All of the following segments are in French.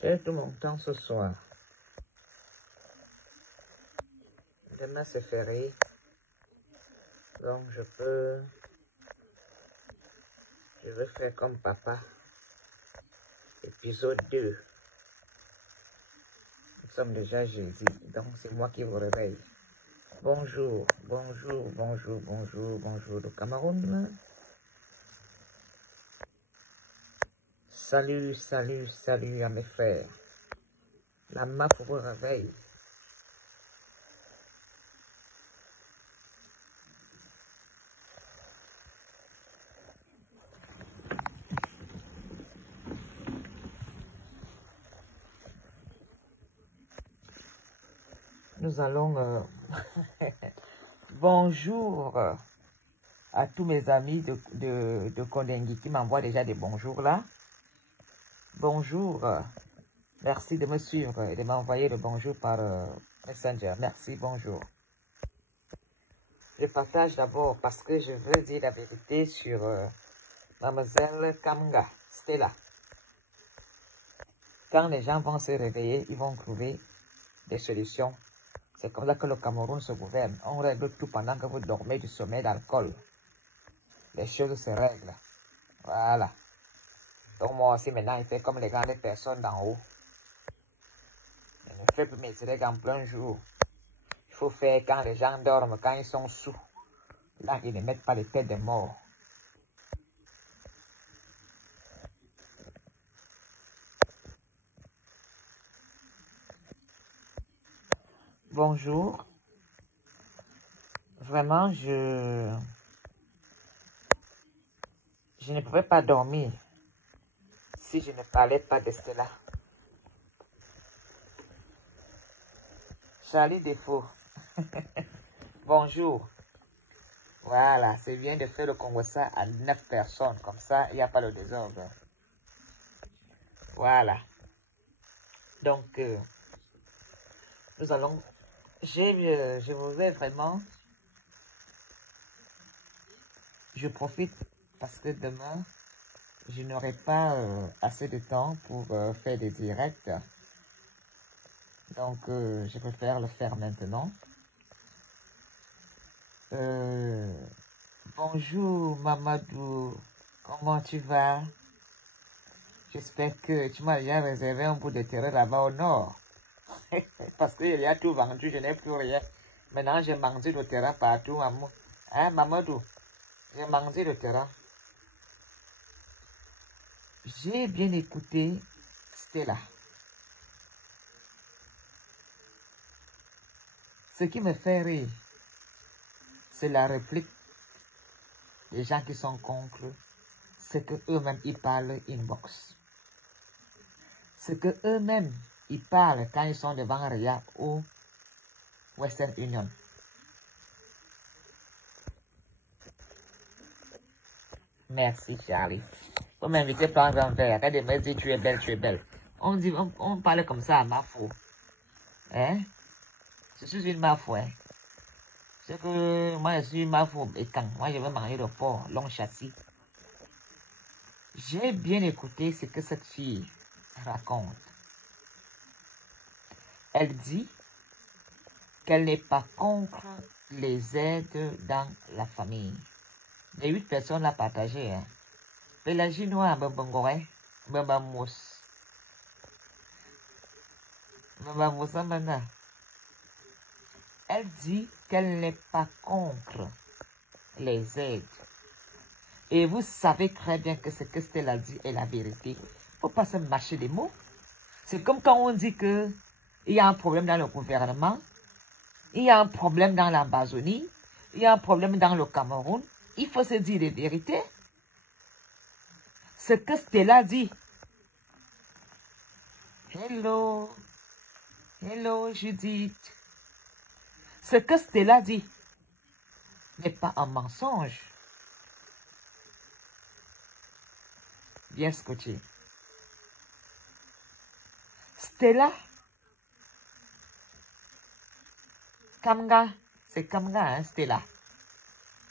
J'ai tout mon temps ce soir. Demain c'est férié. Donc je vais faire comme papa. Épisode 2. Nous sommes déjà jeudi. Donc c'est moi qui vous réveille. Bonjour, bonjour, bonjour, bonjour, bonjour le Cameroun. Salut, salut, salut à mes frères. La MAF vous réveille. Nous allons... Bonjour à tous mes amis de Kondengui qui m'envoient déjà des bonjours là. Bonjour. Merci de me suivre et de m'envoyer le bonjour par Messenger. Merci, bonjour. Je partage d'abord parce que je veux dire la vérité sur Mademoiselle Kamga, Stella. Quand les gens vont se réveiller, ils vont trouver des solutions. C'est comme ça que le Cameroun se gouverne. On règle tout pendant que vous dormez du sommeil d'alcool. Les choses se règlent. Voilà. Donc moi aussi maintenant, il fait comme les grandes personnes d'en haut. Je ne fais plus mes règles en plein jour. Il faut faire quand les gens dorment, quand ils sont sous. Là, ils ne mettent pas les têtes des morts. Bonjour. Vraiment, je ne pouvais pas dormir si je ne parlais pas de Stella. Charlie Défaut. Bonjour. Voilà, c'est bien de faire le Congo ça à 9 personnes. Comme ça, il n'y a pas le désordre. Voilà. Donc, nous allons... Je voudrais vraiment... Je profite parce que demain, je n'aurai pas assez de temps pour faire des directs. Donc, je préfère le faire maintenant. Bonjour Mamadou, comment tu vas? J'espère que tu m'as déjà réservé un bout de terrain là-bas au nord. Parce qu'il y a tout vendu, je n'ai plus rien. Maintenant, j'ai mangé le terrain partout, maman. Hein, Mamadou? J'ai mangé le terrain. J'ai bien écouté Stella. Ce qui me fait rire, c'est la réplique des gens qui sont contre, c'est que eux-mêmes ils parlent inbox. C'est que eux-mêmes ils parlent quand ils sont devant Ria ou Western Union. Merci Charlie. Vous m'invitez prendre un verre. Quand de me dire tu es belle, tu es belle. On parle comme ça à Mafou. Hein? Je suis une Mafou, hein? C'est que moi je suis une Mafou et quand moi je veux manger le porc, long châssis. J'ai bien écouté ce que cette fille raconte. Elle dit qu'elle n'est pas contre les aides dans la famille. Les 8 personnes l'ont partagé. Hein. Pélagie noire, Mbambongoré, Mbambamos. Mbambamos, elle dit qu'elle n'est pas contre les aides. Et vous savez très bien que ce que Stella dit est la vérité. Il ne faut pas se mâcher des mots. C'est comme quand on dit qu'il y a un problème dans le gouvernement, il y a un problème dans l'Amazonie, il y a un problème dans le Cameroun. Il faut se dire les vérités. Ce que Stella dit. Hello. Hello, Judith. Ce que Stella dit n'est pas un mensonge. Bien scotché. Stella, Kamga, c'est Kamga, hein, Stella.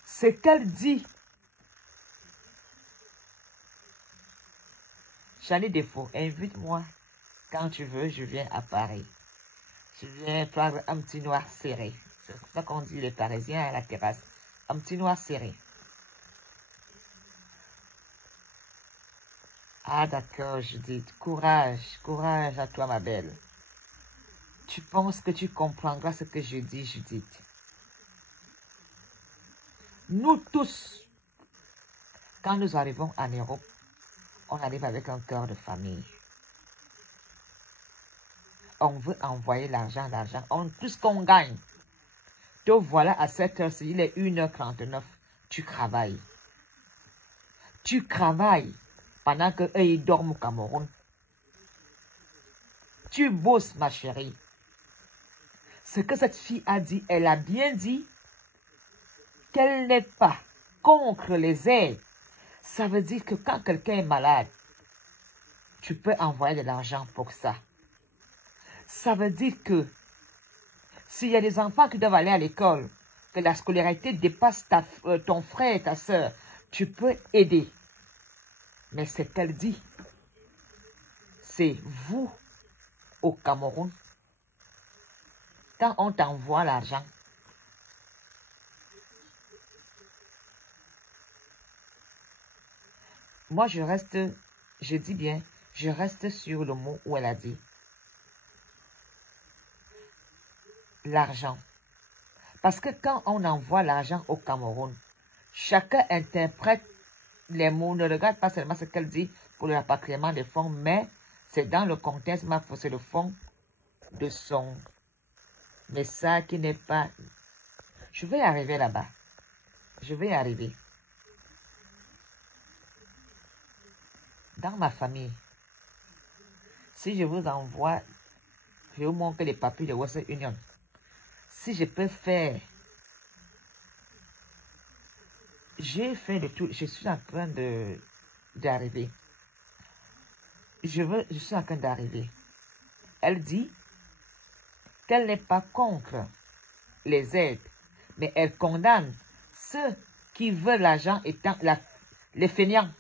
Ce qu'elle dit, Charlie Défaut, invite-moi Quand tu veux, je viens à Paris. Je viens prendre un petit noir serré. C'est ça qu'on dit les Parisiens à la terrasse. Un petit noir serré. Ah d'accord, Judith. Courage, courage à toi, ma belle. Tu penses que tu comprendras ce que je dis, Judith. Nous tous, quand nous arrivons en Europe, on arrive avec un cœur de famille. On veut envoyer l'argent. Tout ce qu'on gagne. Te voilà à 7 heures, il est 1h39. Tu travailles. Tu travailles pendant qu'eux, ils dorment au Cameroun. Tu bosses, ma chérie. Ce que cette fille a dit, elle a bien dit qu'elle n'est pas contre les aides. Ça veut dire que quand quelqu'un est malade, tu peux envoyer de l'argent pour ça. Ça veut dire que s'il y a des enfants qui doivent aller à l'école, que la scolarité dépasse ton frère et ta soeur, tu peux aider. Mais ce qu'elle dit, c'est vous, au Cameroun, quand on t'envoie l'argent, moi je reste, je dis bien, je reste sur le mot où elle a dit l'argent. Parce que quand on envoie l'argent au Cameroun, chacun interprète les mots, ne regarde pas seulement ce qu'elle dit pour le rapatriement des fonds, mais c'est dans le contexte, c'est le fond de son message qui n'est pas... Je vais arriver là-bas. Je vais y arriver. Dans ma famille, si je vous envoie, je vous montre les papiers de Western Union. Si je peux faire, j'ai fait le tout, je suis en train d'arriver. Je suis en train d'arriver. Elle dit qu'elle n'est pas contre les aides, mais elle condamne ceux qui veulent l'argent étant les fainéants.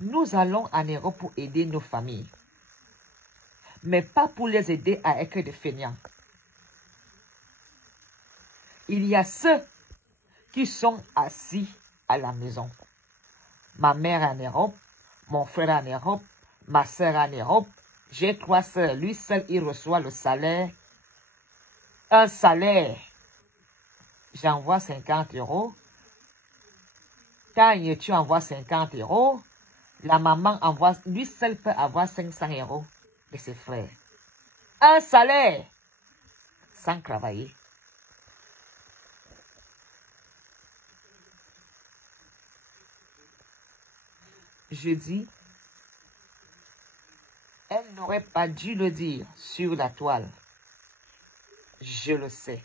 Nous allons en Europe pour aider nos familles, mais pas pour les aider à être des fainéants. Il y a ceux qui sont assis à la maison. Ma mère en Europe, mon frère en Europe, ma soeur en Europe. J'ai 3 soeurs. Lui seul, il reçoit le salaire. Un salaire. J'envoie 50 €. Quand tu envoies 50 €, la maman envoie, lui seul peut avoir 500 € de ses frères. Un salaire. Sans travailler. Je dis, elle n'aurait pas dû le dire sur la toile. Je le sais.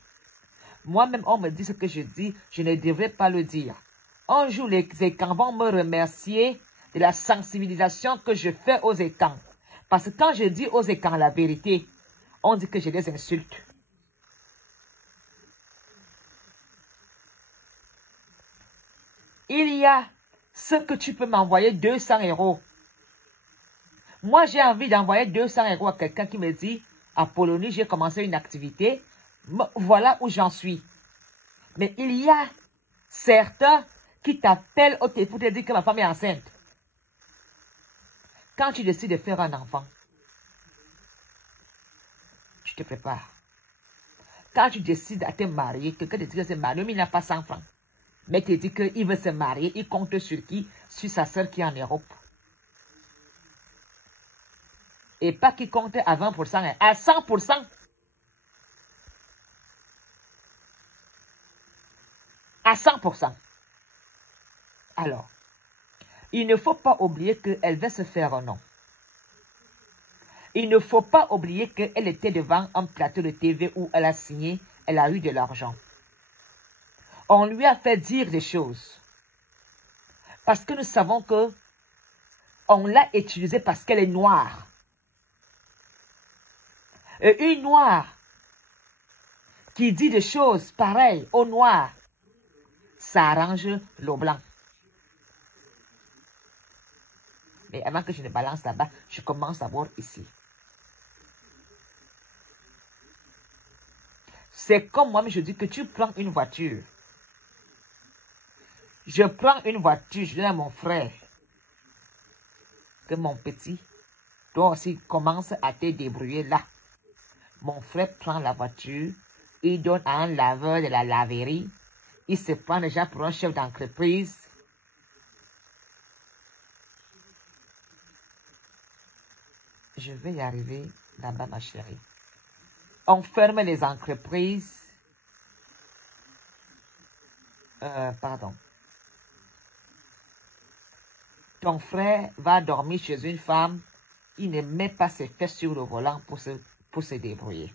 Moi-même, on me dit ce que je dis, je ne devrais pas le dire. Un jour, les écans vont me remercier de la sensibilisation que je fais aux écans. Parce que quand je dis aux écans la vérité, on dit que je les insulte. Il y a ce que tu peux m'envoyer 200 €. Moi, j'ai envie d'envoyer 200 € à quelqu'un qui me dit, à Polonie, j'ai commencé une activité. Voilà où j'en suis. Mais il y a certains qui t'appellent au téléphone pour te dire que ma femme est enceinte. Quand tu décides de faire un enfant, tu te prépares. Quand tu décides à te marier, quelqu'un te dit que c'est marié, mais il n'a pas 100 francs. Mais te dit qu'il veut se marier, il compte sur qui? Sur sa soeur qui est en Europe. Et pas qu'il compte à 20%, à 100%. À 100%. Alors, il ne faut pas oublier qu'elle va se faire un nom. Il ne faut pas oublier qu'elle était devant un plateau de TV où elle a signé, elle a eu de l'argent. On lui a fait dire des choses. Parce que nous savons que on l'a utilisée parce qu'elle est noire. Et une noire qui dit des choses pareilles aux noirs, ça arrange le blanc. Mais avant que je ne balance là-bas, je commence d'abord ici. C'est comme moi, mais je dis que tu prends une voiture. Je prends une voiture, je donne à mon frère. Que mon petit, toi aussi, commence à te débrouiller là. Mon frère prend la voiture, il donne à un laveur de la laverie. Il se prend déjà pour un chef d'entreprise. Je vais y arriver là-bas, ma chérie. On ferme les entreprises. Pardon. Ton frère va dormir chez une femme. Il ne met pas ses fesses sur le volant pour se débrouiller.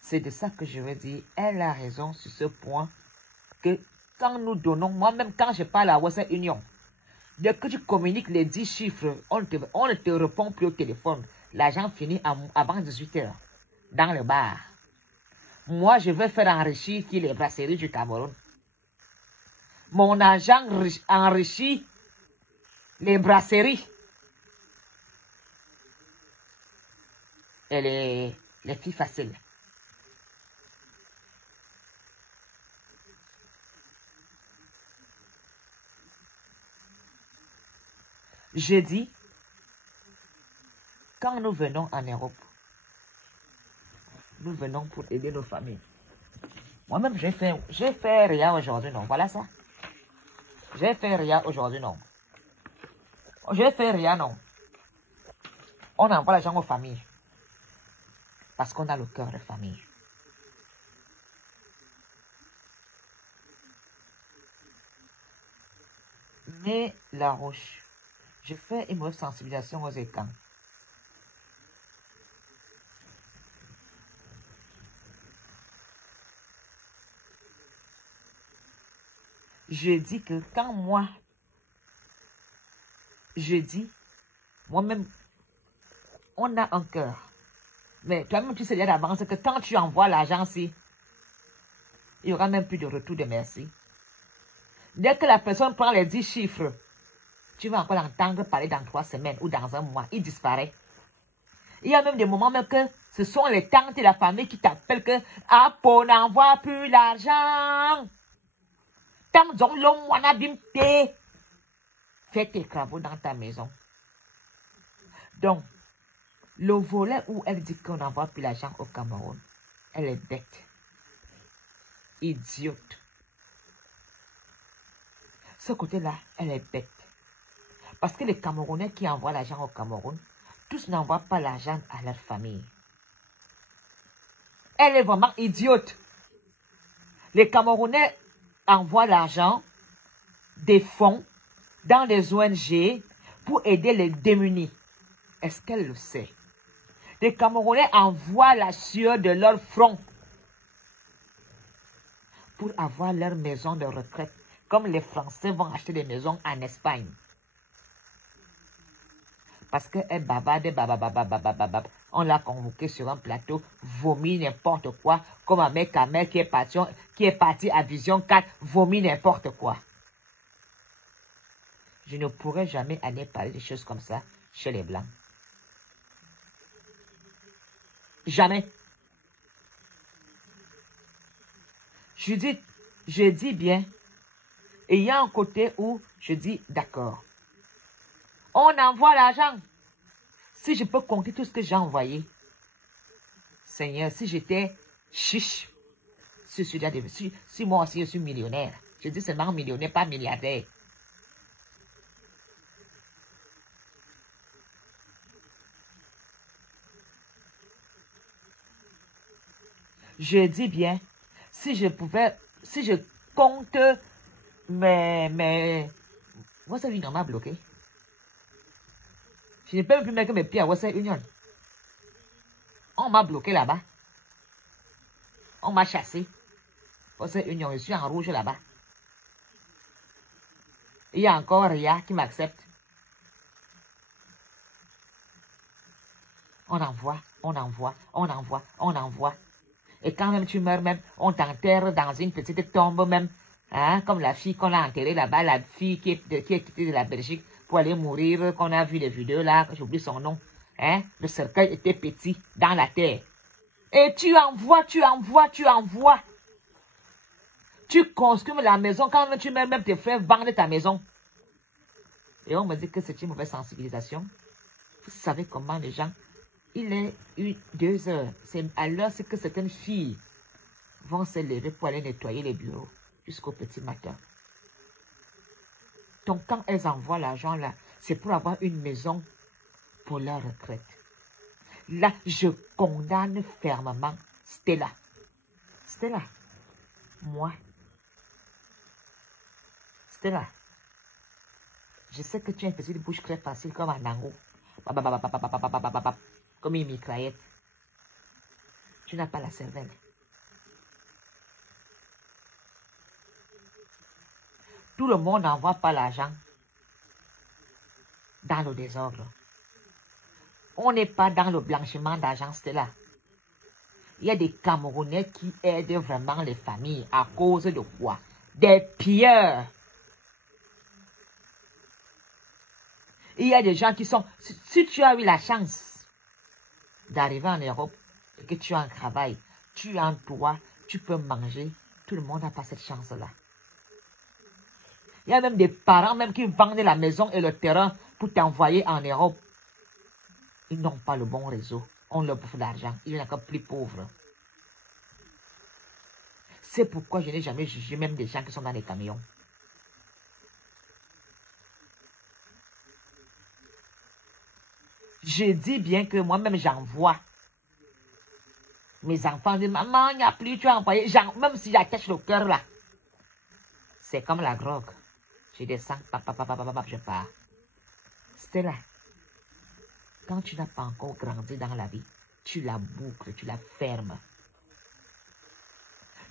C'est de ça que je veux dire. Elle a raison sur ce point. Que quand nous donnons, moi-même quand je parle à Western Union, dès que tu communiques les 10 chiffres, on ne te répond plus au téléphone. L'argent finit avant 18 h dans le bar. Moi, je vais faire enrichir les brasseries du Cameroun. Mon argent enrichit les brasseries et les filles faciles. Je dis, quand nous venons en Europe, nous venons pour aider nos familles. Moi-même, j'ai fait rien aujourd'hui, non. Voilà ça. J'ai fait rien aujourd'hui, non. J'ai fait rien, non. On envoie l'argent aux familles. Parce qu'on a le cœur de famille. Mais la roche, je fais une sensibilisation aux écrans. Je dis que quand moi-même, on a un cœur. Mais toi-même, tu sais déjà d'avance que quand tu envoies l'argent ici, il n'y aura même plus de retour de merci. Dès que la personne prend les 10 chiffres, tu vas encore l'entendre parler dans 3 semaines ou dans un mois. Il disparaît. Il y a même des moments même que ce sont les tantes et la famille qui t'appellent que « Ah, on n'envoie plus l'argent !» Fais tes travaux dans ta maison. Donc, le volet où elle dit qu'on n'envoie plus l'argent au Cameroun, elle est bête. Idiote. Ce côté-là, elle est bête. Parce que les Camerounais qui envoient l'argent au Cameroun, tous n'envoient pas l'argent à leur famille. Elle est vraiment idiote. Les Camerounais envoient l'argent, des fonds, dans les ONG pour aider les démunis. Est-ce qu'elle le sait? Les Camerounais envoient la sueur de leur front pour avoir leur maison de retraite, comme les Français vont acheter des maisons en Espagne. Parce qu'elle babade, on l'a convoqué sur un plateau, vomit n'importe quoi, comme un mec Kamel qui est parti à Vision 4, vomit n'importe quoi. Je ne pourrais jamais aller parler de choses comme ça chez les Blancs. Jamais. Je dis bien, et il y a un côté où je dis d'accord. On envoie l'argent. Si je peux compter tout ce que j'ai envoyé, Seigneur, si j'étais chiche, si moi aussi je suis millionnaire, je dis seulement millionnaire, pas milliardaire. Je dis bien, si je compte WhatsApp Union m'a bloqué. Je ne peux plus mettre mes pieds à WhatsApp Union. On m'a bloqué là-bas. On m'a chassé. WhatsApp Union, je suis en rouge là-bas. Il y a encore Ria qui m'accepte. On envoie, on envoie, on envoie, on envoie. Et quand même tu meurs même, on t'enterre dans une petite tombe même. Hein, comme la fille qu'on a enterrée là-bas, la fille qui est quittée de la Belgique pour aller mourir, qu'on a vu les vidéos là, j'oublie son nom. Hein, le cercueil était petit dans la terre. Et tu envoies. Tu construis la maison quand tu mets même tes frères vendre ta maison. Et on me dit que c'est une mauvaise sensibilisation. Vous savez comment les gens, il est 2 heures. C'est à l'heure que certaines filles vont se lever pour aller nettoyer les bureaux jusqu'au petit matin. Donc quand elles envoient l'argent là, c'est pour avoir une maison pour leur retraite. Là, je condamne fermement Stella. Stella, moi, Stella, je sais que tu as une petite bouche très facile comme un ango. Comme une mitraillette. Tu n'as pas la cervelle. Tout le monde n'envoie pas l'argent dans le désordre. On n'est pas dans le blanchiment d'argent, Stella. Il y a des Camerounais qui aident vraiment les familles à cause de quoi? Des pilleurs. Il y a des gens qui sont... Si tu as eu la chance d'arriver en Europe et que tu as un travail, tu as un toit, tu peux manger, tout le monde n'a pas cette chance-là. Il y a même des parents même qui vendent la maison et le terrain pour t'envoyer en Europe. Ils n'ont pas le bon réseau. On leur bouffe d'argent. Ils sont encore plus pauvres. C'est pourquoi je n'ai jamais jugé même des gens qui sont dans les camions. Je dis bien que moi-même j'envoie. Mes enfants disent, maman, il n'y a plus, tu as envoyé. Même si j'attache le cœur là. C'est comme la drogue. Je descends, je pars. Stella, quand tu n'as pas encore grandi dans la vie, tu la boucles, tu la fermes.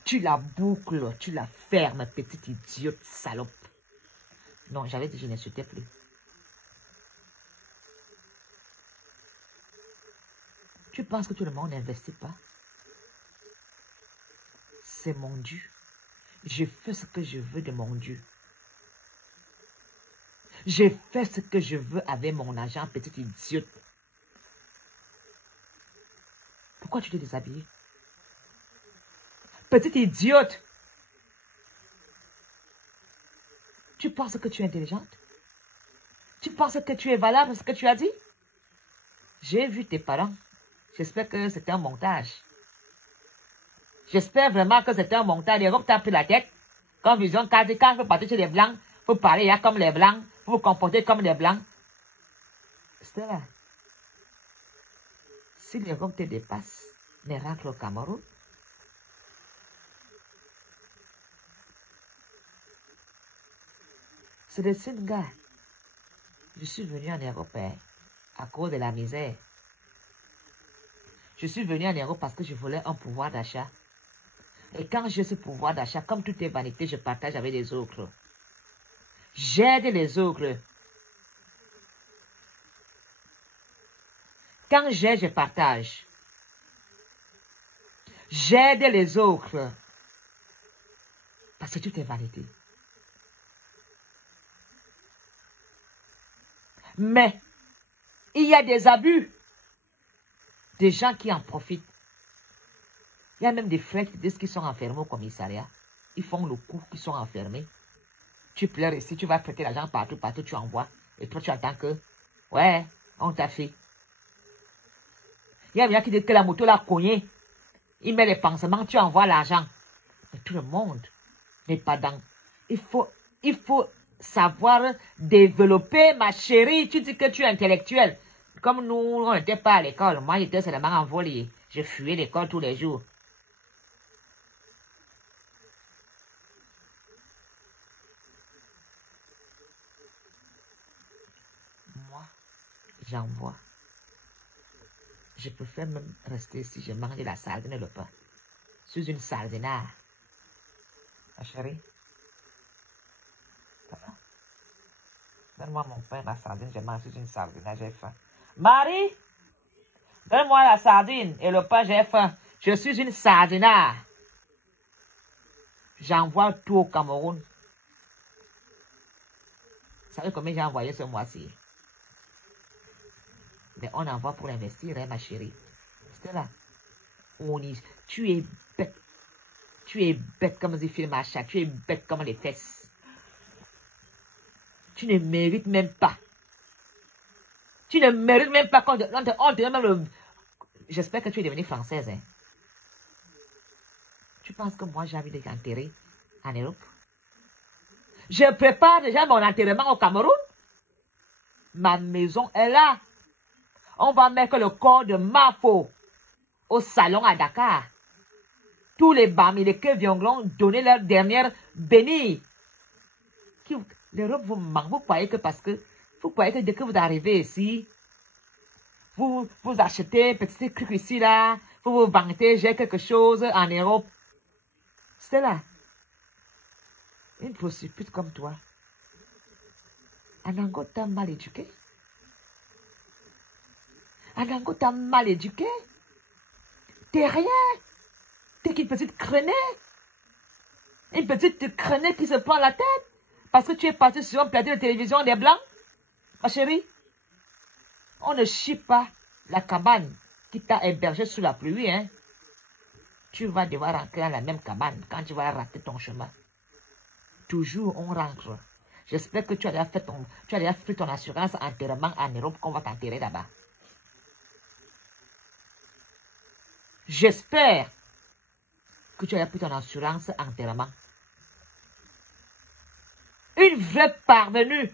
Tu la boucles, tu la fermes, petite idiote salope. Non, j'avais dit, je n'insultais plus. Tu penses que tout le monde n'investit pas? C'est mon Dieu. Je fais ce que je veux de mon Dieu. Je fais ce que je veux avec mon argent, petite idiote. Pourquoi tu t'es déshabillée? Petite idiote. Tu penses que tu es intelligente? Tu penses que tu es valable ce que tu as dit? J'ai vu tes parents. J'espère que c'était un montage. J'espère vraiment que c'était un montage. Les t'as pris la tête. Quand Vision quand il faut partir chez les Blancs, il faut parler comme les Blancs, il faut vous comporter comme les Blancs. Stella, si l'Europe te dépasse, mais rentre au Cameroun. C'est le seul gars. Je suis venu en Europe à cause de la misère. Je suis venu en Europe parce que je voulais un pouvoir d'achat. Et quand j'ai ce pouvoir d'achat, comme tout est vanité, je partage avec les autres. J'aide les autres. Quand j'aide, je partage. J'aide les autres. Parce que tout est vanité. Mais, il y a des abus. Des gens qui en profitent. Il y a même des frères qui disent qu'ils sont enfermés au commissariat. Ils font le coup qu'ils sont enfermés. Tu pleures ici, tu vas prêter l'argent partout, tu envoies. Et toi, tu attends que, ouais, on t'a fait. Il y a des gens qui disent que la moto l'a cogné. Il met les pansements, tu envoies l'argent. Mais tout le monde n'est pas dans. Il faut savoir développer, ma chérie. Tu dis que tu es intellectuelle. Comme nous, on n'était pas à l'école. Moi, j'étais seulement envolée. Je fuyais l'école tous les jours. Moi, j'envoie. Je préfère même rester ici. Je mange la sardine et le pain. Je suis une sardinard. Ma chérie. Donne-moi mon pain, la sardine. Je mange une sardinard. J'ai faim. Marie, donne-moi la sardine et le pain, j'ai faim. Je suis une sardinard. J'envoie tout au Cameroun. Vous savez combien j'ai envoyé ce mois-ci? Mais on envoie pour investir, hein, ma chérie. C'est là. Tu es bête. Tu es bête comme des films à chat. Tu es bête comme les fesses. Tu ne mérites même pas. Tu ne mérites même pas qu'on te donne même le... J'espère que tu es devenue française. Hein. Tu penses que moi j'ai envie d'être enterrée en Europe? Je prépare déjà mon enterrement au Cameroun. Ma maison est là. On va mettre le corps de Mafo au salon à Dakar. Tous les Bamileke viendront donner leur dernière bénie. L'Europe vous manque. Vous croyez que parce que... Vous croyez que dès que vous arrivez ici, vous achetez un petit truc ici, là, vous vous vantez, j'ai quelque chose en Europe. C'est là. Une prostituée comme toi. Anango t'a mal éduqué. Anango t'a mal éduqué. T'es rien. T'es qu'une petite crenée. Une petite crenée qui se prend la tête. Parce que tu es parti sur un plateau de télévision des Blancs. Ma chérie, on ne chie pas la cabane qui t'a hébergé sous la pluie, hein. Tu vas devoir rentrer dans la même cabane quand tu vas rater ton chemin. Toujours on rentre. J'espère que tu as déjà fait ton assurance enterrement en Europe qu'on va t'enterrer là-bas. J'espère que tu as déjà pris ton assurance enterrement. Une vraie parvenue.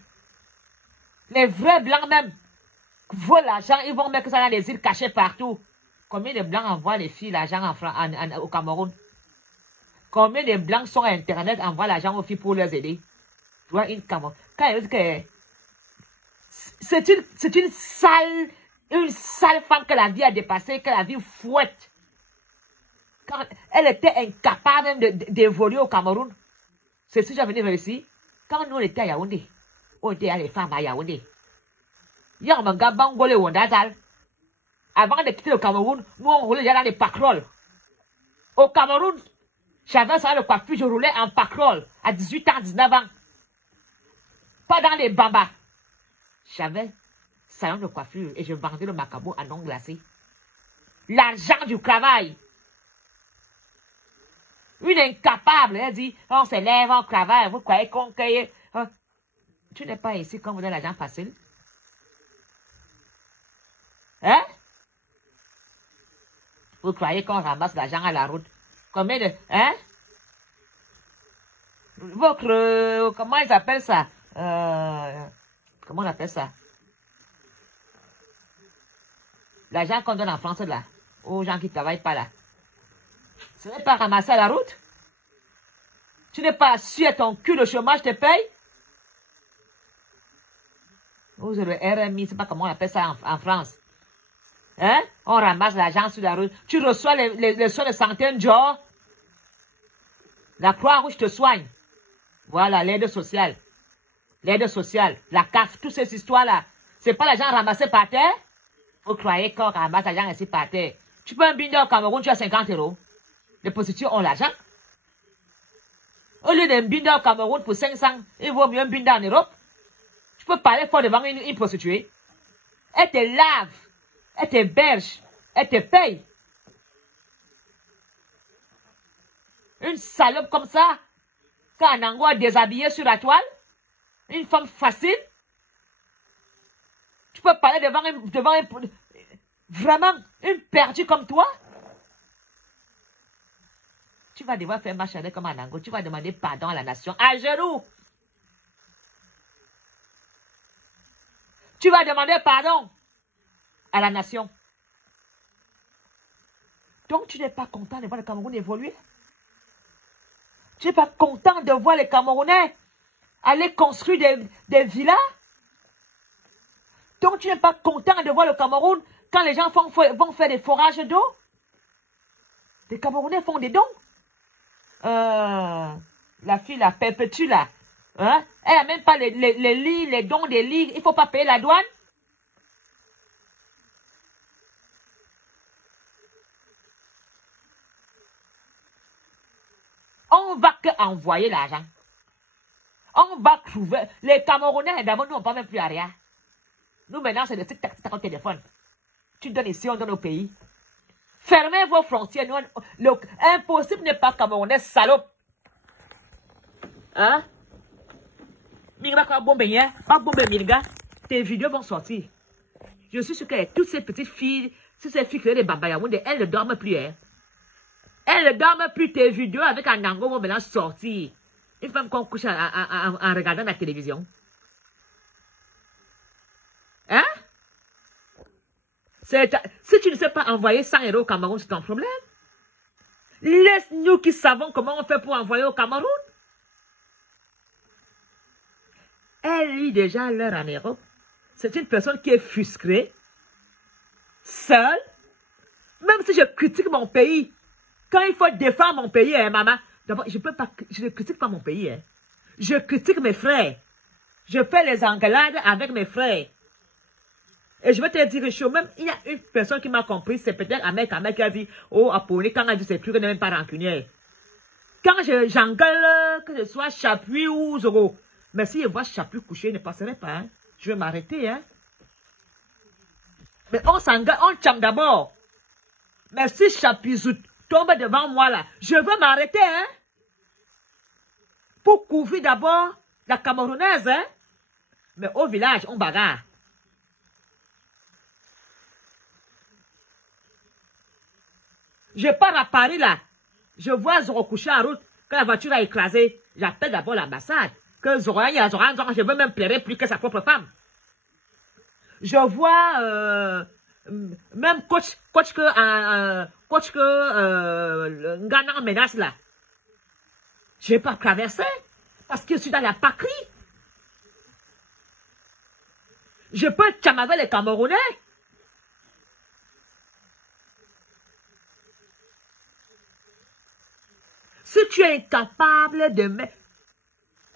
Les vrais blancs même volent l'argent, ils vont mettre ça dans les îles cachées partout. Combien de blancs envoient les filles l'argent au Cameroun? Combien de blancs sont à Internet envoient l'argent aux filles pour les aider? Tu vois, une Cameroun. Quand elle dit que c'est une sale femme que la vie a dépassée, que la vie fouette. Quand elle était incapable même d'évoluer au Cameroun. C'est ce que j'ai venu ici. Quand nous on était à Yaoundé, on était à les femmes à Yaoundé. Avant de quitter le Cameroun, nous on roulait déjà dans les pacroles. Au Cameroun, j'avais ça le coiffure, je roulais en pacrole à 18 ans, 19 ans. Pas dans les babas. J'avais salon de coiffure et je vendais le macabo à non glacé. L'argent du travail. Une incapable, elle dit, on se lève, on travaille, vous croyez qu'on cueille. Tu n'es pas ici quand vous avez l'argent facile. Hein? Vous croyez qu'on ramasse l'argent à la route? Combien de... Hein? Comment ils appellent ça? Comment on appelle ça? L'argent qu'on donne en France là, aux gens qui ne travaillent pas là. Ce n'est pas ramasser à la route. Tu n'es pas assis à ton cul, le chômage te paye. Vous avez le RMI, je ne sais pas comment on appelle ça en France. Hein? On ramasse l'argent sur la route. Tu reçois les soins de santé, Joe. La Croix-Rouge te soigne. Voilà, l'aide sociale. L'aide sociale, la CAF, toutes ces histoires-là. C'est pas l'argent ramassé par terre. Vous croyez qu'on ramasse l'argent ici par terre. Tu peux un binder au Cameroun, tu as 50 €. Les prostituées ont l'argent. Au lieu d'un binder au Cameroun pour 500, il vaut mieux un binder en Europe. Tu peux parler fort devant une prostituée. Elle te lave. Elle t'héberge. Elle te paye. Une salope comme ça, quand on envoie déshabillée sur la toile, une femme facile, tu peux parler devant vraiment une perdue comme toi. Tu vas devoir faire marche avec comme Anango. Tu vas demander pardon à la nation. À genoux. Tu vas demander pardon à la nation. Donc, tu n'es pas content de voir le Cameroun évoluer. Tu n'es pas content de voir les Camerounais aller construire des villas. Donc, tu n'es pas content de voir le Cameroun quand les gens vont faire des forages d'eau. Les Camerounais font des dons. La fille, la perpétue, là. Hein? Elle n'a même pas les lits, les dons des lits. Il ne faut pas payer la douane. On va que envoyer l'argent. On va trouver. Les Camerounais, d'abord, nous, on ne parle même plus à rien. Nous, maintenant, c'est le tic-tac au téléphone. Tu donnes ici, on donne au pays. Fermez vos frontières. Impossible n'est pas Camerounais, salope. Hein? Tes vidéos vont sortir. Je suis sûr que toutes ces petites filles, toutes ces filles qui ont des babayamoudes, elles ne dorment plus. Hein? Elles ne dorment plus. Tes vidéos avec un ango vont maintenant sortir. Une femme qu'on couche en regardant la télévision. Hein? Si tu ne sais pas envoyer 100 € au Cameroun, c'est ton problème. Laisse-nous qui savons comment on fait pour envoyer au Cameroun. Elle vit déjà à l'heure en Europe. C'est une personne qui est frustrée, seule. Même si je critique mon pays, quand il faut défendre mon pays, hein, maman, d'abord, je ne critique pas mon pays. Hein. Je critique mes frères. Je fais les engueulades avec mes frères. Et je vais te dire, même, il y a une personne qui m'a compris, c'est peut-être un mec qui a dit, oh, Apolline, quand elle dit ces trucs, elle n'est même pas rancunière. Quand j'engueule, que ce soit Chapuis ou Zoro, mais si je vois Chapuis coucher, je ne passerai pas. Hein. Je vais m'arrêter. Hein. Mais on s'engueule, on chame d'abord. Mais si Chapuis tombe devant moi là, je veux m'arrêter. Hein. Pour couvrir d'abord la Camerounaise. Hein. Mais au village, on bagarre. Je pars à Paris là. Je vois Zoro coucher en route. Quand la voiture a écrasé, j'appelle d'abord l'ambassade. Que Zoro, je veux même pleurer plus que sa propre femme. Je vois même coach que Ngana menace là. Je ne vais pas traverser parce que je suis dans la patrie. Je peux chamaver les Camerounais. Si tu es incapable de mettre...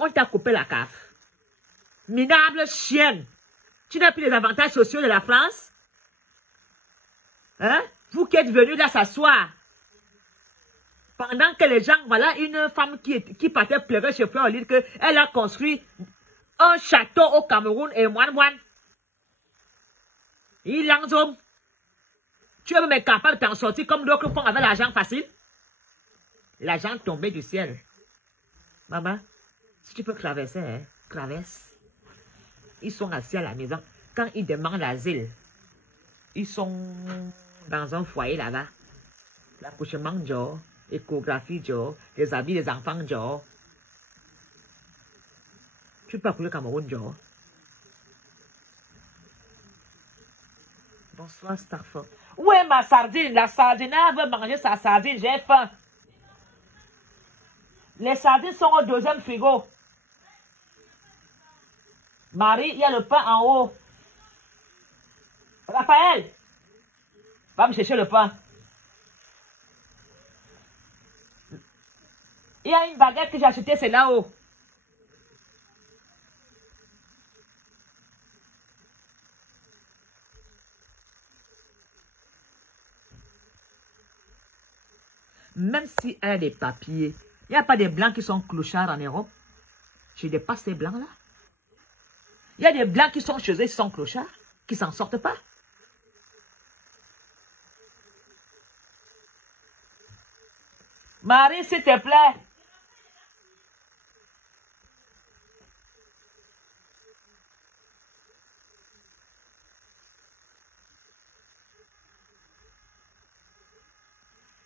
On t'a coupé la cave. Minable chienne. Tu n'as plus les avantages sociaux de la France? Hein? Vous qui êtes venus là s'asseoir. Pendant que les gens... Voilà une femme qui partait pleurer chez Fleur Olide qu'elle a construit un château au Cameroun et moine. Il en zone. Tu es même incapable de t'en sortir comme d'autres font avec l'argent facile? L'argent tombé du ciel. Maman, si tu peux traverser, hein, traverse. Ils sont assis à la maison. Quand ils demandent l'asile, ils sont dans un foyer là-bas. L'accouchement, Joe, échographie, Joe, les habits des enfants, Joe. Tu peux appeler le Cameroun, Joe. Bonsoir, Starford. Où est ma sardine? La sardinaire veut manger sa sardine, j'ai faim. Les sardines sont au deuxième frigo. Marie, il y a le pain en haut. Raphaël, va me chercher le pain. Il y a une baguette que j'ai achetée, c'est là-haut. Même si elle a des papiers, il n'y a pas des blancs qui sont clochards en Europe. Je dépasse ces blancs-là. Il y a des blancs qui sont chez eux, qui sont clochards, qui ne s'en sortent pas. Marie, s'il te plaît.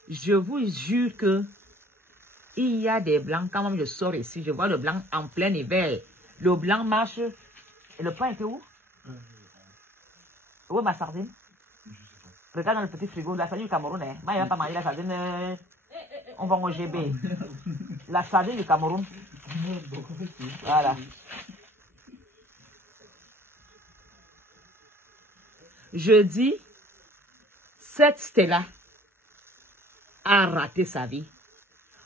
Je vous jure que il y a des blancs, quand même je sors ici, je vois le blanc en plein hiver. Le blanc marche. Et le pain était où? Où est ma sardine? Regarde dans le petit frigo, la sardine du Cameroun. Hein. Moi, il ne va pas manger la sardine. On va au GB. La sardine du Cameroun. Voilà. Je dis, cette Stella a raté sa vie.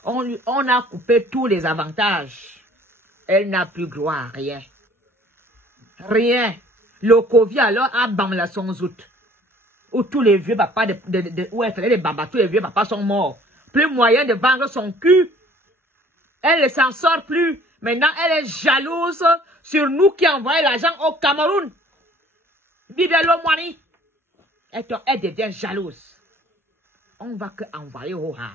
On a coupé tous les avantages. Elle n'a plus droit à rien. Rien. Le Covid alors a bamla son zout. Où tous les vieux papas où elle faisait des babas, tous les vieux papas sont morts. Plus moyen de vendre son cul. Elle ne s'en sort plus. Maintenant, elle est jalouse sur nous qui envoyons l'argent au Cameroun. Bibelo Mwani. Elle devient jalouse. On va que envoyer au ha.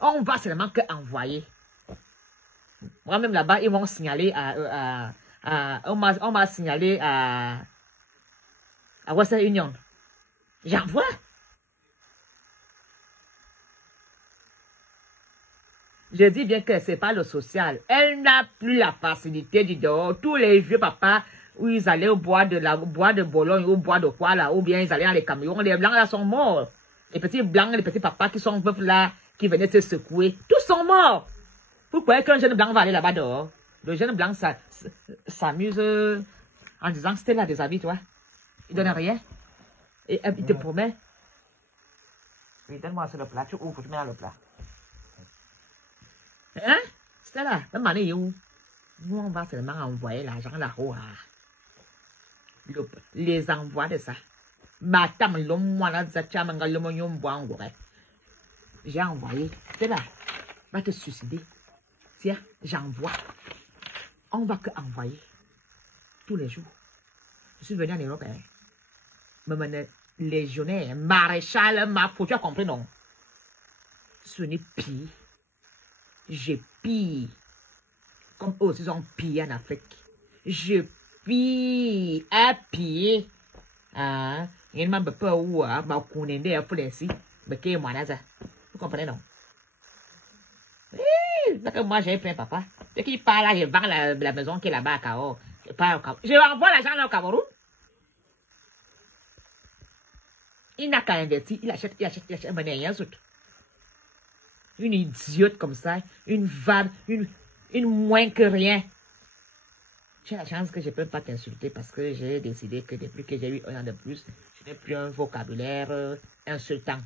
On va seulement que envoyer. Moi-même là-bas, ils vont signaler on m'a signalé à Western Union. J'envoie. Je dis bien que ce n'est pas le social. Elle n'a plus la facilité du dehors. Tous les vieux papas, où ils allaient au bois de Bologne, au bois de quoi là, ou bien ils allaient dans les camions, les blancs là sont morts. Les petits blancs, les petits papas qui sont veufs là, qui venaient se secouer, tous sont morts. Vous croyez qu'un jeune blanc va aller là-bas dehors? Le jeune blanc s'amuse en disant c'était là des habits, toi. Il donne rien. Et il te promet. Oui, donne-moi sur le plat. Tu ouvres, tu mets dans le plat. Hein? C'était là. Même année où? Nous, on va seulement envoyer l'argent là-haut. Les envois de ça. J'ai envoyé. C'est là. Va te suicider. Tiens, j'envoie. On va que envoyer. Tous les jours. Je suis venu en Europe. Me mener légionnaire, maréchal, tu as compris, non? Ce n'est pire. Je pille. Comme eux aussi ont pillé en Afrique. Je pille à pied. Ah, il m'a pas où, ma connaît à Foulensi, mais qui est moi là, ça. Vous comprenez, non? C'est que moi j'ai plein papa. Dès qu'il part là, je vends la maison qui est là-bas à Kao. Je envoie l'argent là au Cameroun. Il n'a qu'à investir, il achète, mais rien d'autre. Une idiote comme ça, une vanne, une moins que rien. J'ai la chance que je ne peux pas t'insulter parce que j'ai décidé que depuis que j'ai eu un an de plus, je n'ai plus un vocabulaire insultant.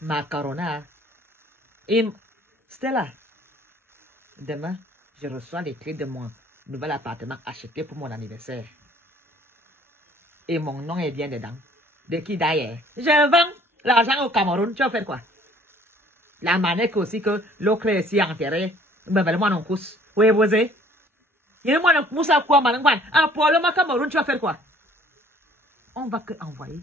Macarona. Et Stella, demain, je reçois les clés de mon nouvel appartement acheté pour mon anniversaire. Et mon nom est bien dedans. De qui d'ailleurs? Je vends l'argent au Cameroun. Tu vas faire quoi? La manette aussi que l'autre est ici enterré. Mais moi non pousse. Oui, vous savez. Il y a moi non pousse à quoi, madame? Ah, pour le Cameroun, tu vas faire quoi? On va que envoyer.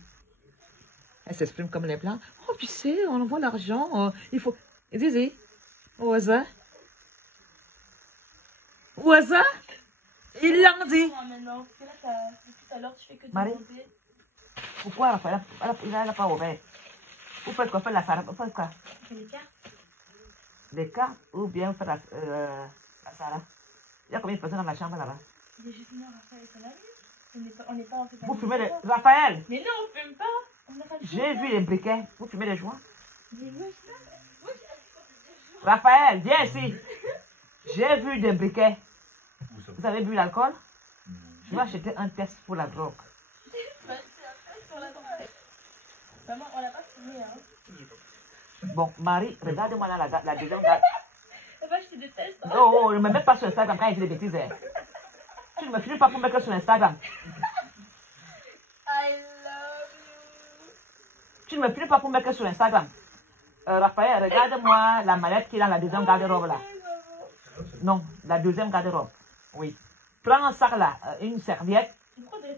Elle s'exprime comme les blancs. Oh, tu sais, on envoie l'argent. Il faut. Dis-y. Oza. Oza. Il l'a dit. Marie, pourquoi Raphaël n'a pas ouvert? Vous faites quoi? Faites la Sarah? Vous faites quoi? Des cartes. Des cartes ou bien vous faites la Sarah? Il y a combien de personnes dans la chambre là-bas? Justement, Raphaël est là. On n'est pas en fait. Vous fumez les... Raphaël! Mais non, on fume pas. J'ai vu les briquets. Vous fumez les joints? Oui. Raphaël, viens ici. J'ai vu des briquets. Vous avez bu l'alcool? Je vais acheter un test pour la drogue. Maman, on l'a pas fumé, hein. Bon, Marie, regarde-moi là la deuxième garde. Je te déteste. Hein. Oh, ne me mets pas sur Instagram quand il dit des bêtises. Hein. Tu ne me finis pas pour me mettre sur Instagram. I love you. Tu ne me finis pas pour me mettre sur Instagram. Raphaël, regarde-moi la mallette qui est dans la deuxième garde-robe là. Non, la deuxième garde-robe. Oui. Prends un sac là, une serviette.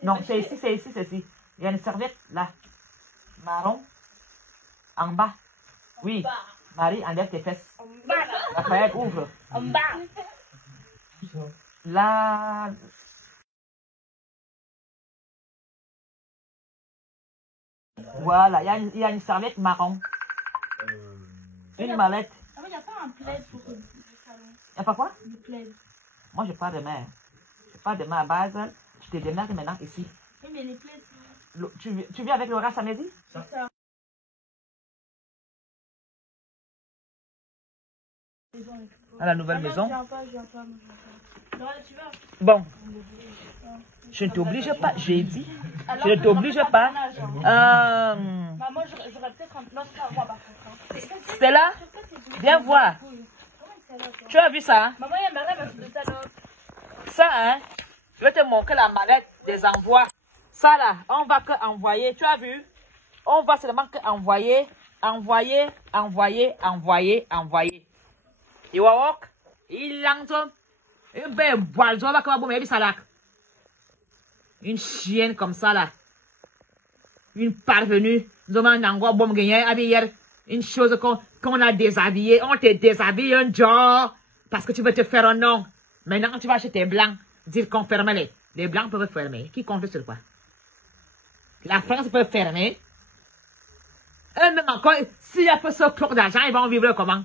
Non, c'est ici, c'est ici, c'est ici. Il y a une serviette là. Marron. En bas. Oui. Marie, enlève tes fesses. En bas, là. Raphaël, ouvre. En bas. Là. Voilà, il y a une serviette marron. Une mallette. Ah oui, il n'y a pas un plaid pour le salon. Il n'y a pas quoi? Du plaid. Moi, je pars demain. Je pars demain à Basel. Je te démarre maintenant ici. Oui, mais les plaids, Tu viens avec Laura samedi? c'est ça. À la nouvelle maison. Je viens pas. Non, tu vas. Bon. Je ne t'oblige pas, j'ai dit. Je ne t'oblige pas. Maman, j'aurais peut-être un... Non, c'est pas moi, par contre. Stella, viens voir. Tu as vu ça? Hein? Maman, il y a ma rêve de salope. Ça, hein? Je vais te montrer la mallette des envois. Ça, là, on va que envoyer. Tu as vu? On va seulement que envoyer envoyer. Et wawok, il langtom. Et ben, boalzo, va comme un salak. Une chienne comme ça, là. Une parvenue. Nous avons un angois bon gagné, hier. Une chose qu'on a déshabillé. On te déshabille un jour. Parce que tu veux te faire un nom. Maintenant, tu vas acheter tes blancs. Dire qu'on ferme les. Les blancs peuvent fermer. Qui compte sur quoi? La France peut fermer. Et même encore, s'il y a peu ce cloque d'argent, ils vont vivre comment?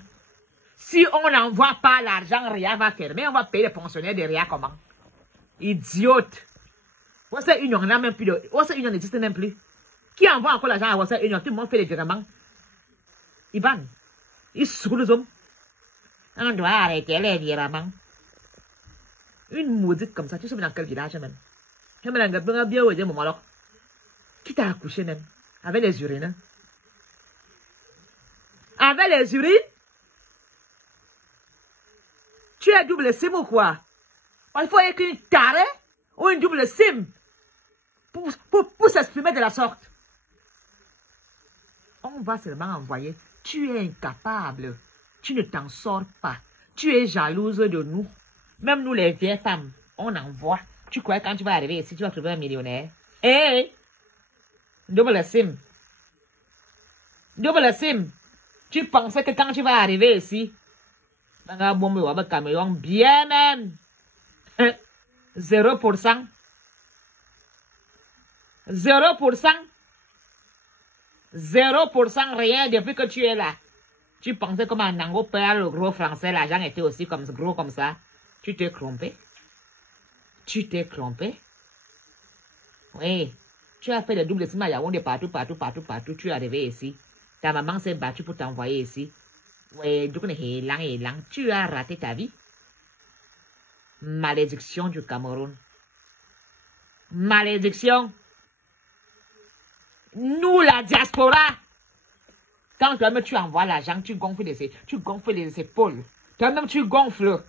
Si on n'envoie pas l'argent, RIA va fermer. On va payer les pensionnaires de RIA comment? Idiote. Western Union n'a même plus de. Western Union n'existe même plus. Qui envoie encore l'argent à Western Union? Tout le monde fait les virements. Ils bannent. Ils secouent les hommes. On doit arrêter les virements. Une maudite comme ça, tu sais dans quel village même? Je me l'ai bien au moment là. Qui t'a accouché même? Avec les urines. Avec les urines? Tu es double SIM ou quoi? Il faut écrire une taré ou une double SIM pour s'exprimer de la sorte. On va seulement envoyer. Tu es incapable. Tu ne t'en sors pas. Tu es jalouse de nous. Même nous les vieilles femmes, on envoie. Tu crois quand tu vas arriver ici, tu vas trouver un millionnaire? Hey! Double SIM. Double SIM. Tu pensais que quand tu vas arriver ici, bien même. 0%. 0%. 0% rien depuis que tu es là. Tu pensais comme un Nango père, le gros français, l'argent était aussi comme gros comme ça. Tu t'es trompé. Tu t'es trompé. Oui. Tu as fait le double SIM à Yaoundé partout. Tu es arrivé ici. Ta maman s'est battue pour t'envoyer ici. Oui, tu as raté ta vie. Malédiction du Cameroun. Malédiction. Nous, la diaspora. Quand toi-même tu envoies l'argent, tu gonfles les épaules. Toi-même tu gonfles.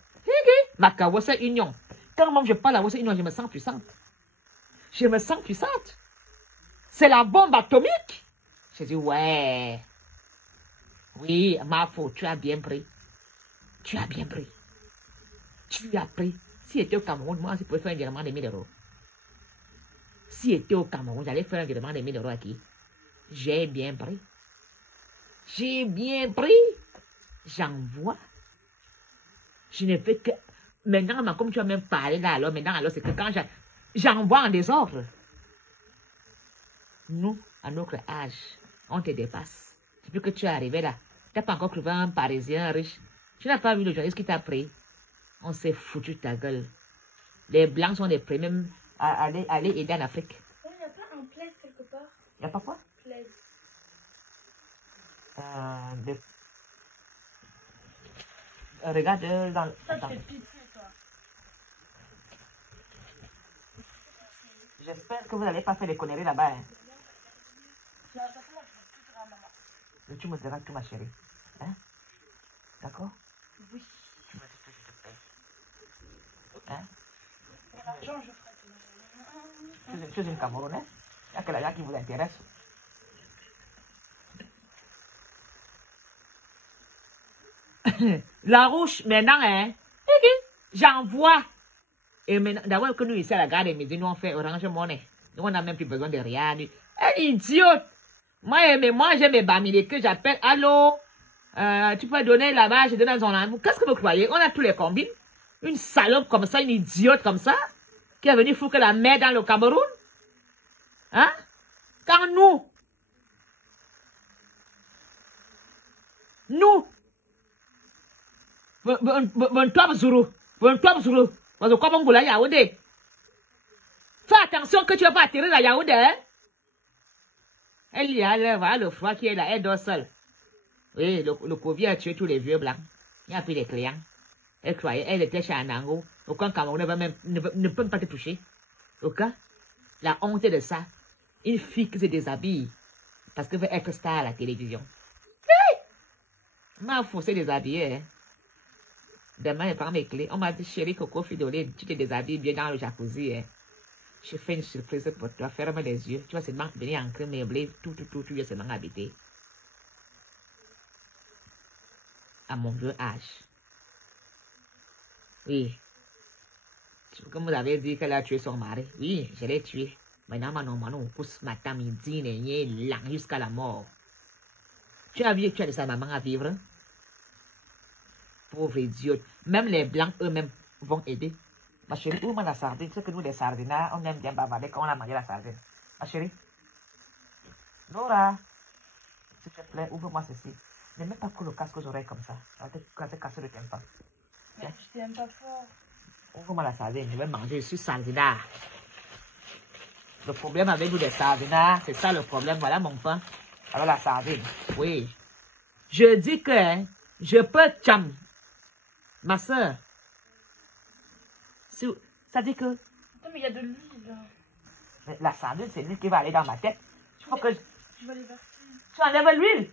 Ma Western Union. Quand même je parle à Western Union, je me sens puissante. Je me sens puissante. C'est la bombe atomique. Je dis, ouais. Oui, ma faute, tu as bien pris. Tu as bien pris. Tu as pris. Si j'étais au Cameroun, moi, je pouvais faire un virement de 1000 euros. Si j'étais au Cameroun, j'allais faire un virement de 1000 euros à qui? J'ai bien pris. J'ai bien pris. J'envoie. Je ne fais que... Maintenant, comme tu as même parlé là, alors, maintenant, alors, c'est que quand j'envoie en désordre. Nous, à notre âge, on te dépasse. Depuis que tu es arrivé là, tu n'as pas encore trouvé un Parisien riche. Tu n'as pas vu le journaliste qui t'a pris. On s'est foutu ta gueule. Les Blancs sont les premiers à aller aider en Afrique. Il n'y a pas un plaid quelque part? Il n'y a pas quoi? Plaid. Regarde dans... Ça te fait pitié, toi. J'espère que vous n'allez pas faire des conneries là-bas. Hein. Tu me diras tout, ma chérie. Hein? D'accord? Oui. Tu me dis que je te paye. Hein? Pour l'argent, je ferai tout. Tu es une Camerounaise? Il n'y a que l'argent qui vous intéresse. La rouge, maintenant, hein? J'envoie. Et maintenant, d'abord que nous, ici, à la gare des Midi, nous, on fait Orange Money. Nous, on n'a même plus besoin de rien. Un idiote! Moi, j'ai mes bamilés que j'appelle. Allô? Tu peux donner là-bas, je donne dans son amour. Qu'est-ce que vous croyez? On a tous les combines. Une salope comme ça, une idiote comme ça, qui est venue foutre la merde dans le Cameroun. Hein? Quand nous, fais attention que tu ne vas pas atterrir à Yaoundé. Hein? Elle y a le froid qui est là, elle dort seule. Oui, le Covid a tué tous les vieux blancs. Il n'y a plus de clients. Elle croyait, elle était chez Anango. Aucun Camerounais ne peut pas te toucher. Ok? La honte de ça. Une fille qui se déshabille parce qu'elle veut être star à la télévision. Hey! M'a forcé déshabiller. Hein? Demain, je prends mes clés. On m'a dit, chérie Coco Fidolé, tu te déshabilles bien dans le jacuzzi. Hein? Je fais une surprise pour toi. Ferme les yeux. Tu vas seulement venir ancrer mes blés. Tout, tu vas seulement habiter. à mon vieux âge. Oui. Comme vous avez dit qu'elle a tué son mari. Oui, je l'ai tué. Maintenant, on pousse matin, midi, lang jusqu'à la mort. Tu as vu que tu as de sa maman à vivre? Pauvre idiote. Même les blancs eux-mêmes vont aider. Ma chérie, ouvre-moi la sardine. C'est que nous, les sardinards, on aime bien bavarder quand on a mangé la sardine. Ma chérie. Nora, s'il te plaît, ouvre-moi ceci. Ne mets pas que le casque aux oreilles comme ça. Ça va te casser le tympan. Mais je t'aime pas fort. Ouvre-moi la sardine. Je vais manger. Je suis sardinard. Le problème avec nous, les sardinards, c'est ça le problème. Voilà mon pain. Alors la sardine. Oui. Je dis que hein, je peux cham. Ma soeur. Ça dit que... Non, mais il y a de l'huile. Mais la sardine, c'est l'huile qui va aller dans ma tête. Il faut que... Tu vas les verser. Tu enlèves l'huile.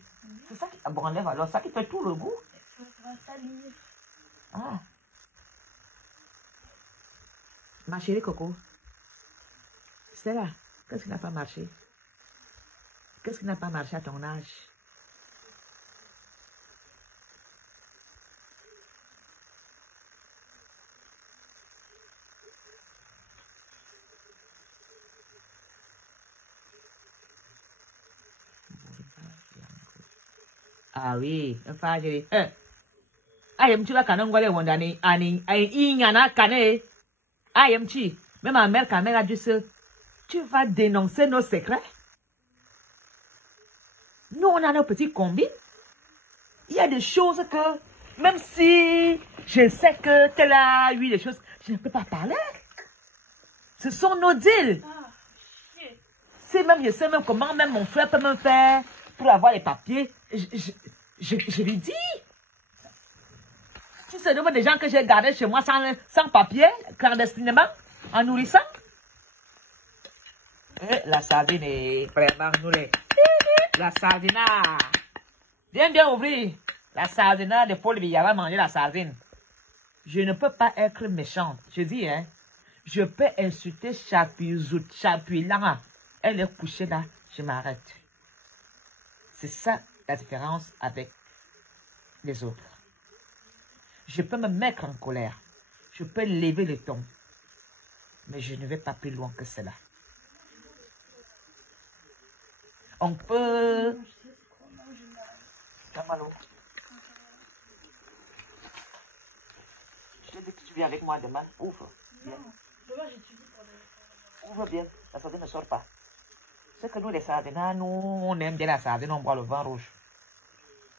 C'est ça qui... Bon, enlève alors. Ça qui fait tout le goût. Ça va salir. Ah. Ma chérie Coco. C'est là. Qu'est-ce qui n'a pas marché? Qu'est-ce qui n'a pas marché à ton âge? Ah oui, enfin, j'ai dit, tu vas canon gole wondani, ani, inyana kane, même ma mère, quand elle a dit ça, tu vas dénoncer nos secrets? Nous, on a nos petits combines. Il y a des choses que, même si je sais que tu as eu des choses, je ne peux pas parler. Ce sont nos deals. Ah, shit. Si même je sais même comment même mon frère peut me faire pour avoir les papiers, je lui dis. Si c'est des gens que j'ai gardés chez moi sans papier, clandestinement, en nourrissant. Et la sardine est vraiment nourrie. La sardinard. Bien ouvrir. La sardinard de Paul Biya va manger la sardine. Je ne peux pas être méchante. Je dis, hein. Je peux insulter Chapuis là. Elle est couchée là. Je m'arrête. C'est ça la différence avec les autres. Je peux me mettre en colère. Je peux lever le ton. Mais je ne vais pas plus loin que cela. On peut... Camalo. Je te dis que tu viens avec moi demain. Ouvre. Non, demain j'étudie pour les... Ouvre bien. La sardine ne sort pas. C'est que nous, les sardinards, nous, on aime bien la sardine, on boit le vin rouge.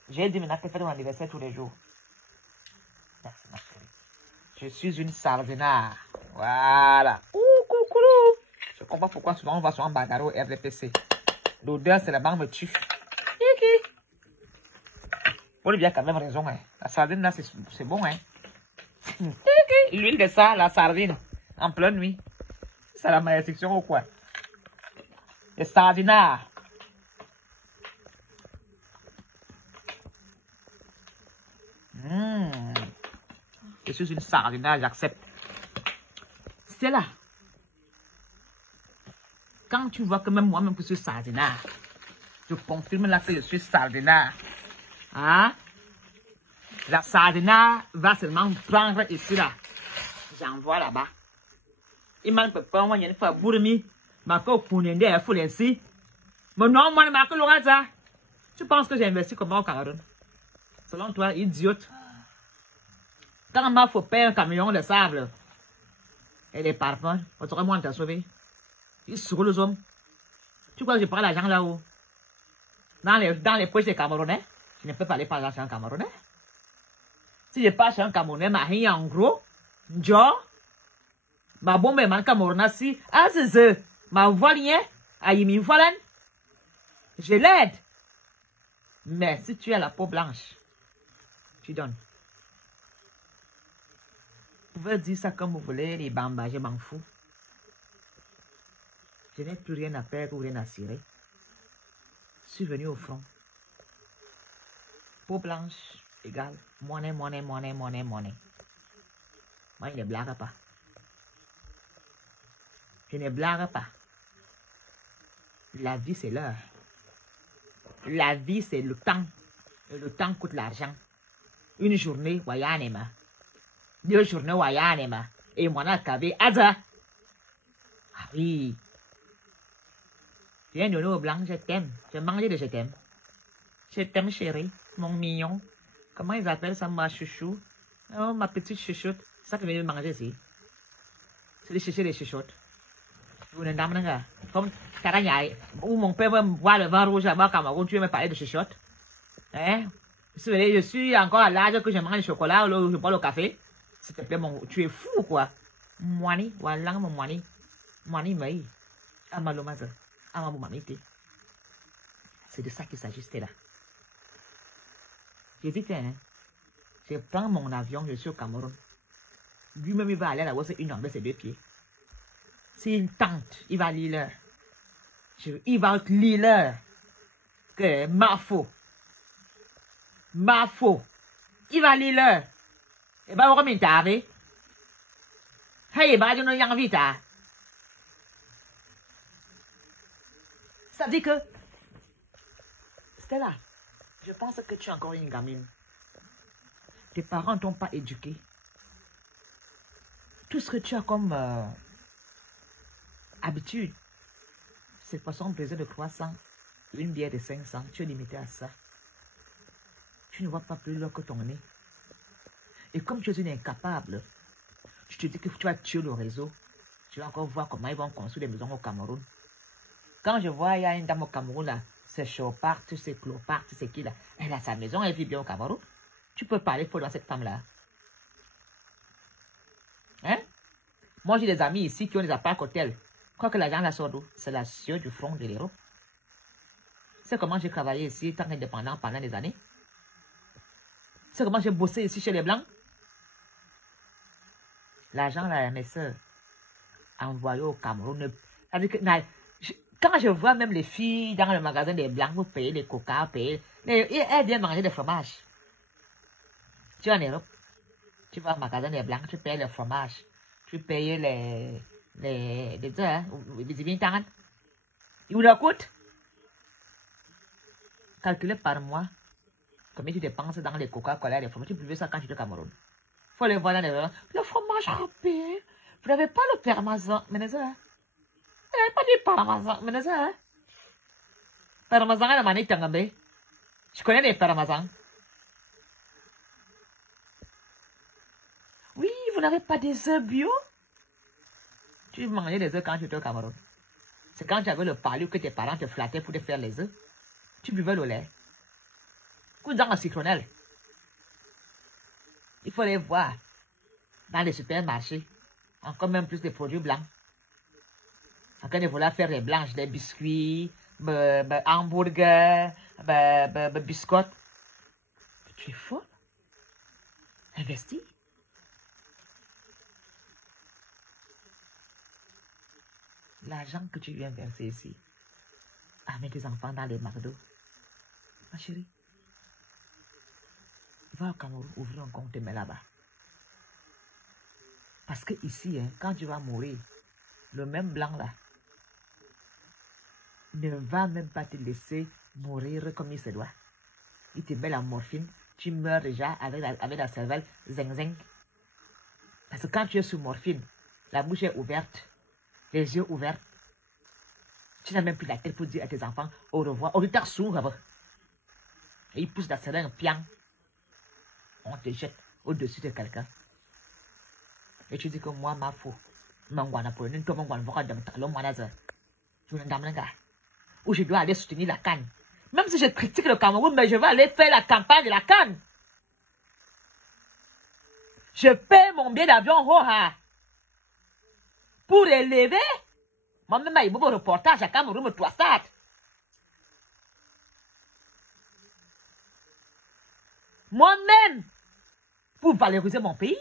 J'ai dit maintenant que fais ton anniversaire tous les jours. Merci, ma chérie. Je suis une sardinard. Voilà. Coucou. Je comprends pourquoi souvent on va sur un bagarre au RDPC. L'odeur, c'est la banque me tue. Olivier a quand même raison, hein. La sardine, là, c'est bon, hein. L'huile de ça, la sardine, en pleine nuit. C'est la malédiction ou quoi? Les sardinards. Je suis une sardinard, j'accepte. C'est là. Quand tu vois que même moi-même que je suis sardinard, je confirme là que je suis sardinard. Hein? La sardinard va seulement prendre ici là. J'envoie là-bas. Il m'a pas moi une fois bourmi. Ma co punende à foule ainsi. Mais non, moi, ma co ça. Tu penses que j'ai investi comment au Cameroun? Selon toi, idiote. Quand il faut payer un camion de sable et des parfums, autrement, t'as sauvé. Ils sont les hommes. Tu crois que je prends l'argent là-haut? Dans les poches des Camerounais, je ne peux pas aller par l'argent Camerounais. Si je passe un Camerounais, ma rien en gros, ma bombe est Camerounais si, c'est ma voilier, aïmi voilan, je l'aide. Mais si tu as la peau blanche, tu donnes. Vous pouvez dire ça comme vous voulez, les bambas, je m'en fous. Je n'ai plus rien à perdre ou rien à cirer. Je suis venu au front. Peau blanche égale monnaie. Moi, il ne blague pas. Je ne blague pas. La vie, c'est l'heure. La vie, c'est le temps. Et le temps coûte l'argent. Une journée, Wayanema. 2 journées, Wayanema. Et moi, on a cavé. Aza. Ah oui. Viens donner au blanc, je t'aime. Je mange de je t'aime. Je t'aime, chérie. Mon mignon. Comment ils appellent ça, ma chouchou? Oh, ma petite chouchoute. C'est ça que je viens de manger ici. C'est des chouchoutes, des chouchoutes. Vous n'êtes pas comme Caragnaï. Où mon père va me boire le vin rouge là-bas, Cameroun, tu veux me parler de chouchoutes? Hein? Je suis encore à l'âge que je mange le chocolat ou je bois le café. S'il te plaît, tu es fou, quoi. Moani, voilà, mon moani. Moani, mais. Amalomaza. Amabumamite. C'est de ça qu'il s'agissait là. J'hésitais, hein. Je prends mon avion, je suis au Cameroun. Lui-même, il va aller là-bas, c'est une jambe, c'est 2 pieds. C'est une tente, il va lire l'heure. Il va lire l'heure. Que ma faux. Ma faux. Il va lire l'heure. Et bah, on remet une tave. Hey, bah, je n'ai envie de. Ça dit que. Stella, je pense que tu es encore une gamine. Tes parents ne t'ont pas éduqué. Tout ce que tu as comme habitude, c'est poisson brisé de 300, une bière de 500, tu es limité à ça. Tu ne vois pas plus loin que ton nez. Et comme tu es une incapable, tu te dis que tu vas tuer le réseau. Tu vas encore voir comment ils vont construire des maisons au Cameroun. Quand je vois, il y a une dame au Cameroun là, c'est Chopard, c'est Clopard, c'est qui là. Elle a sa maison, elle vit bien au Cameroun. Tu peux parler fort dans cette femme-là. Hein? Moi, j'ai des amis ici qui ont des apparts hôtels. Quoi que l'argent la sort d'où? C'est la sueur du front de l'héros. C'est comment j'ai travaillé ici, tant qu'indépendant pendant des années. C'est comment j'ai bossé ici chez les Blancs. L'argent, là, mes soeurs, envoyé au Cameroun. Quand je vois même les filles dans le magasin des Blancs, vous payez les coca, payez. Elles viennent manger des fromages. Tu es en Europe. Tu vas au magasin des Blancs, tu payes le fromage. Tu payes les il vous le coûte. Calculé par mois. Combien tu dépenses dans les Coca-Cola, les fromages. Tu peux ça quand tu es au Cameroun. Il faut les voir dans les gens. Le fromage râpé. Vous n'avez pas le parmesan. Mais vous n'avez pas du parmesan. Mais ça. Parmesan est la manette tangambé. Je connais les parmesans. Oui, vous n'avez pas des œufs bio? Tu mangeais des œufs quand tu étais au Cameroun. C'est quand tu avais le palu que tes parents te flattaient pour te faire les œufs. Tu buvais le lait. Coup dans la citronnelle. Il faut les voir dans les supermarchés. Encore même plus de produits blancs. Encore de vouloir faire les blanches, des biscuits, hamburgers, biscottes. Tu es fou. Investis. L'argent que tu viens verser ici, amène tes enfants dans les McDo. Ma chérie, va au Cameroun ouvrir un compte et mets là-bas. Parce que ici, hein, quand tu vas mourir, le même blanc là ne va même pas te laisser mourir comme il se doit. Il te met la morphine, tu meurs déjà avec la cervelle zing-zing. Parce que quand tu es sous morphine, la bouche est ouverte. Les yeux ouverts. Tu n'as même plus la tête pour dire à tes enfants au revoir. Au retard sourd. Et ils poussent la seringue piang. On te jette au-dessus de quelqu'un. Et tu dis que moi, ma fou. Ou je dois aller soutenir la canne. Même si je critique le Cameroun, mais je vais aller faire la campagne de la canne. Je paie mon billet d'avion pour élever. Moi-même, il y a un reportage à Cameroun, toi, ça. Moi-même, pour valoriser mon pays.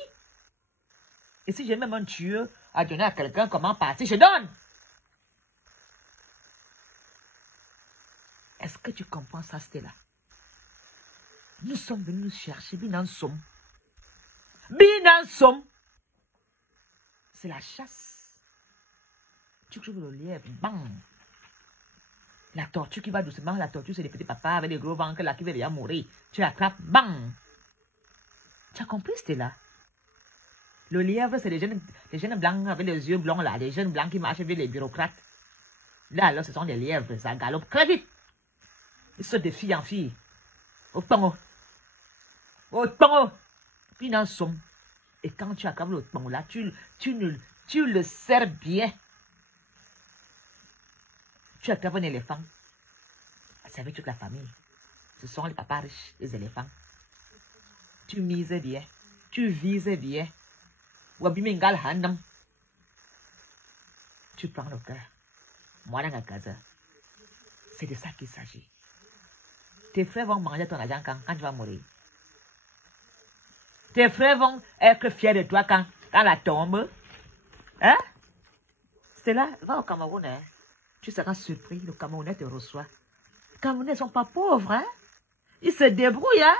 Et si j'ai même un tueur à donner à quelqu'un comment partir, je donne. Est-ce que tu comprends ça, Stella? Nous sommes venus nous chercher, Binansom. Binansom. C'est la chasse. Tu trouves le lièvre, bang. La tortue qui va doucement, la tortue c'est des petits papas avec des gros ventres là qui veulent déjà mourir. Tu attrapes, bang. Tu as compris, Stella? Le lièvre, c'est les jeunes blancs avec les yeux blancs, là, les jeunes blancs qui marchent avec les bureaucrates. Là, alors, ce sont des lièvres, ça galope très vite. Ils sautent de fille en fille. Au tongo. Au tongo. Puis, dans son. Et quand tu accables le tongo, là, tu le serres bien. Tu attrapes un éléphant. C'est avec toute la famille. Ce sont les papas riches, les éléphants. Tu mises bien. Tu vises bien. Tu prends le cœur. Moi, dans la casa. C'est de ça qu'il s'agit. Tes frères vont manger ton argent quand tu vas mourir. Tes frères vont être fiers de toi quand la tombe. Hein? C'est là, va au Cameroun, hein? Tu seras surpris, le Camerounais te reçoit. Les Camerounais ne sont pas pauvres, hein? Ils se débrouillent, hein?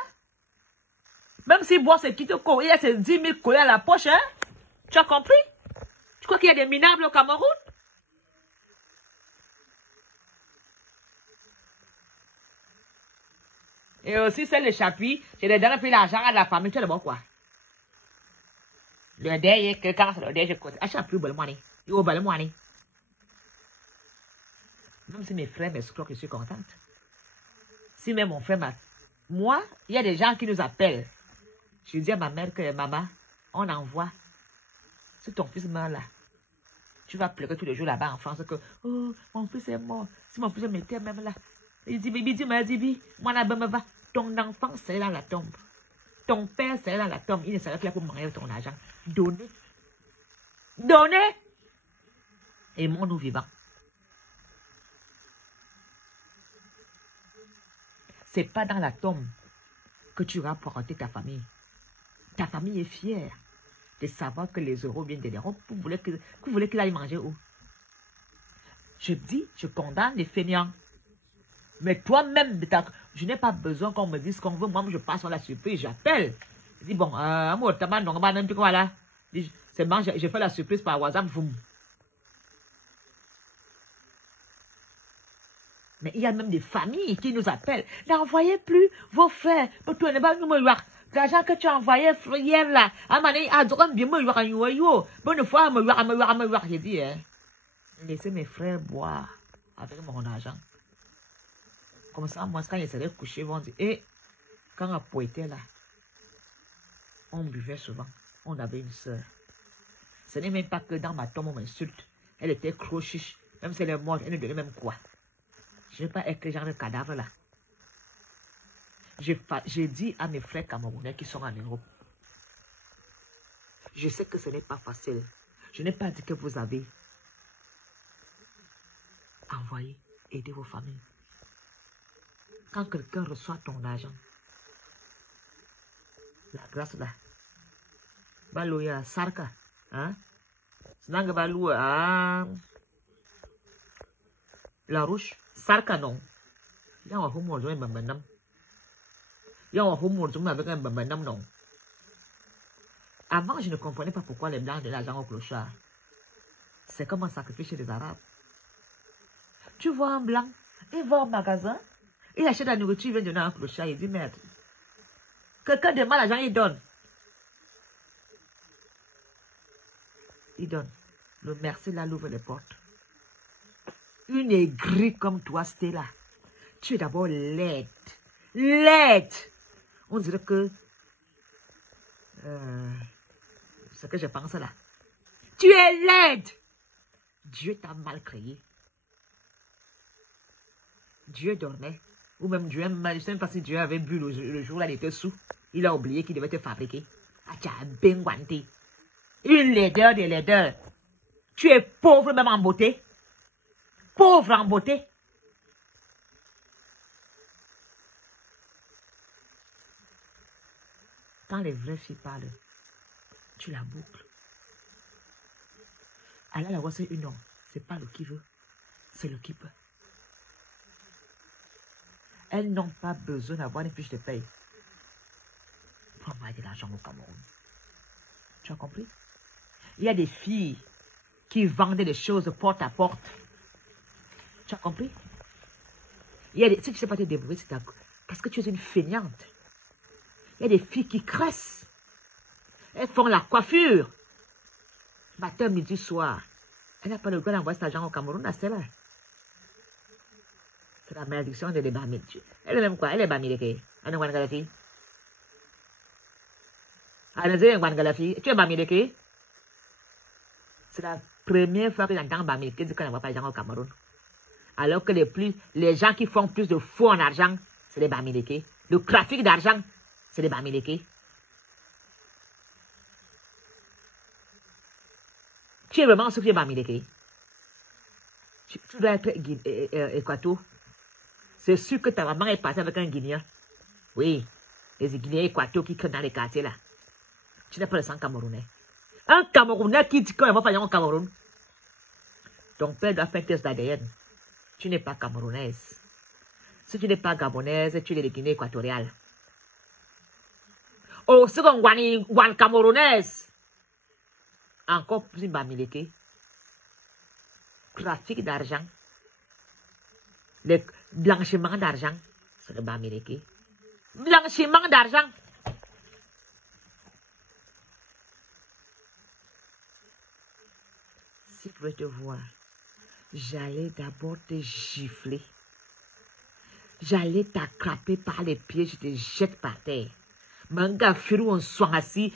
Même s'ils boivent ses petites cours, il y a ses 10 000 collés à la poche, hein? Tu as compris? Tu crois qu'il y a des minables au Cameroun? Et aussi, c'est le chapuis. Je les donne puis l'argent à la famille. Tu sais d'abord quoi? Le deuil, que quand c'est le deuil, je compte. Achète plus le money. Il au le money. Même si mes frères m'escroquent, je suis contente. Si même mon frère m'a... Moi, il y a des gens qui nous appellent. Je dis à ma mère que, maman, on envoie. Si ton fils meurt là, tu vas pleurer tous les jours là-bas en France que, oh, mon fils est mort. Si mon fils m'était même là. Il dit, Bibi, dis, moi là-bas me va. Ton enfant, c'est dans la tombe. Ton père, c'est dans la tombe. Il ne serait plus là pour manger ton argent. Donnez. Donnez. Aimons-nous vivants. C'est pas dans la tombe que tu vas porter ta famille. Ta famille est fière de savoir que les euros viennent de l'Europe. Vous voulez qu'il aille manger où? Je dis, je condamne les fainéants. Mais toi-même, je n'ai pas besoin qu'on me dise ce qu'on veut. Moi, je passe sur la surprise, j'appelle. Je dis, bon, amour, t'as mal, non, n'importe quoi là. C'est bon, j'ai fait la surprise par WhatsApp. Mais il y a même des familles qui nous appellent. N'envoyez plus vos frères. L'argent que tu as envoyé hier là. Bonne fois, j'ai dit, hein. Laissez mes frères boire avec mon argent. Comme ça, moi, quand ils seraient couchés, ils vont dire, eh, quand Apo était là, on buvait souvent. On avait une sœur. Ce n'est même pas que dans ma tombe, on m'insulte. Elle était crochiche. Même si elle est morte, elle ne donnait même quoi. Je n'ai pas être le genre de cadavre là. J'ai dit à mes frères camerounais qui sont en Europe, je sais que ce n'est pas facile. Je n'ai pas dit que vous avez envoyé, aider vos familles. Quand quelqu'un reçoit ton argent, la grâce là, Baloya Sarka, hein? Snang Balou, la Rouge, Sarka non. Il y a un homme qui est un non. Avant, je ne comprenais pas pourquoi les Blancs de l'argent au clochard. C'est comme un sacrifice chez les Arabes. Tu vois un Blanc, il va au magasin, il achète la nourriture, il vient donner un clochard, il dit merde. Quelqu'un demande l'argent, il donne. Il donne. Le merci là, l'ouvre les portes. Une aigrie comme toi, Stella. Tu es d'abord laide. Laide. On dirait que... ce que je pense là. Tu es laide. Dieu t'a mal créé. Dieu dormait. Ou même Dieu, je ne sais pas si Dieu avait bu le jour là, il était sous. Il a oublié qu'il devait te fabriquer. Ah, tu as bien guanté. Une laideur des laideurs. Tu es pauvre même en beauté. Pauvre en beauté. Quand les vraies filles parlent, tu la boucles. Alors la voix c'est une non. C'est pas le qui veut, c'est le qui peut. Elles n'ont pas besoin d'avoir une fiche de paye pour envoyer de l'argent au Cameroun. Tu as compris? Il y a des filles qui vendent des choses porte à porte. Tu as compris? Il y a des... Si tu ne sais pas te débrouiller, c'est parce que tu es une feignante. Il y a des filles qui cressent Elles font la coiffure. Matin, midi, soir. Elle n'a pas le droit d'envoyer cet argent au Cameroun, là, c'est là. C'est la malédiction de l'ébamide. Elle est même quoi? Elle est bamileke. Elle est Wangalafi. Elle est Wangalafi. Tu es bamileke? C'est la première fois que j'entends bamileke dire qu'on n'envoie pas d'argent au Cameroun. Alors que les gens qui font plus de faux en argent, c'est les bamileke. Le trafic d'argent, c'est les bamileke. Tu es vraiment ce qui est bamileke. Tu dois être Équato. C'est sûr que ta maman est passée avec un Guinéen. Oui, les Guinéens Équato qui crient dans les quartiers là. Tu n'as pas le sang camerounais. Un Camerounais qui dit qu'on ne va pas aller au Cameroun. Ton père doit faire un test d'ADN. Tu n'es pas camerounaise. Si tu n'es pas gabonaise, tu es de Guinée équatoriale. Oh, c'est qu'on one camerounaise. Encore plus bamileke. Trafic d'argent. Le blanchiment d'argent. C'est le bamileke. Blanchiment d'argent. Si tu veux te voir, j'allais d'abord te gifler. J'allais t'attraper par les pieds, je te jette par terre. Manga firou on soin assis.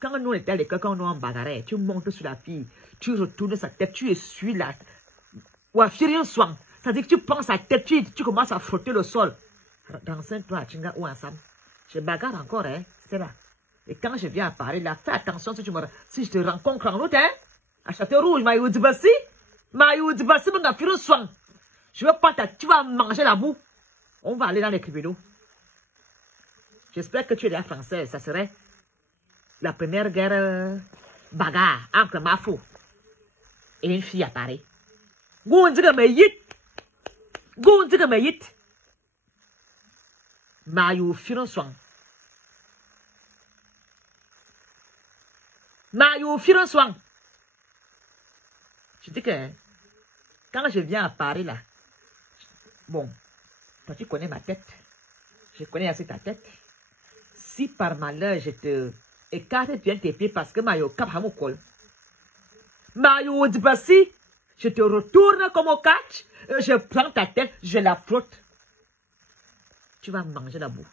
Quand nous étions à l'école, quand nous en bagarre, tu montes sur la fille, tu retournes sa tête, tu essuies la... Ou à fier un soin. C'est-à-dire que tu prends sa tête, tu commences à frotter le sol. Dans 5 toi, Chinga ou ensemble. Je bagarre encore, hein, c'est là. Et quand je viens à Paris, là, fais attention si je te rencontre en route, hein. À Château-Rouge, Maïoudibassi, mon gars, fier un soin. Je veux pas tu vas manger la boue. On va aller dans les criminaux. J'espère que tu es la française. Ça serait la première guerre bagarre entre Mafo et une fille à Paris. Goundiga Mayit. Goundiga Mayit. Mayu Fironsoin. Mayu Fironsoin. Je dis que quand je viens à Paris là, bon, toi tu connais ma tête. Je connais assez ta tête. Si par malheur je te écarte bien tes pieds parce que Mayo cap hamukol. Mayo dibassi, je te retourne comme au catch, je prends ta tête, je la flotte. Tu vas manger la boue.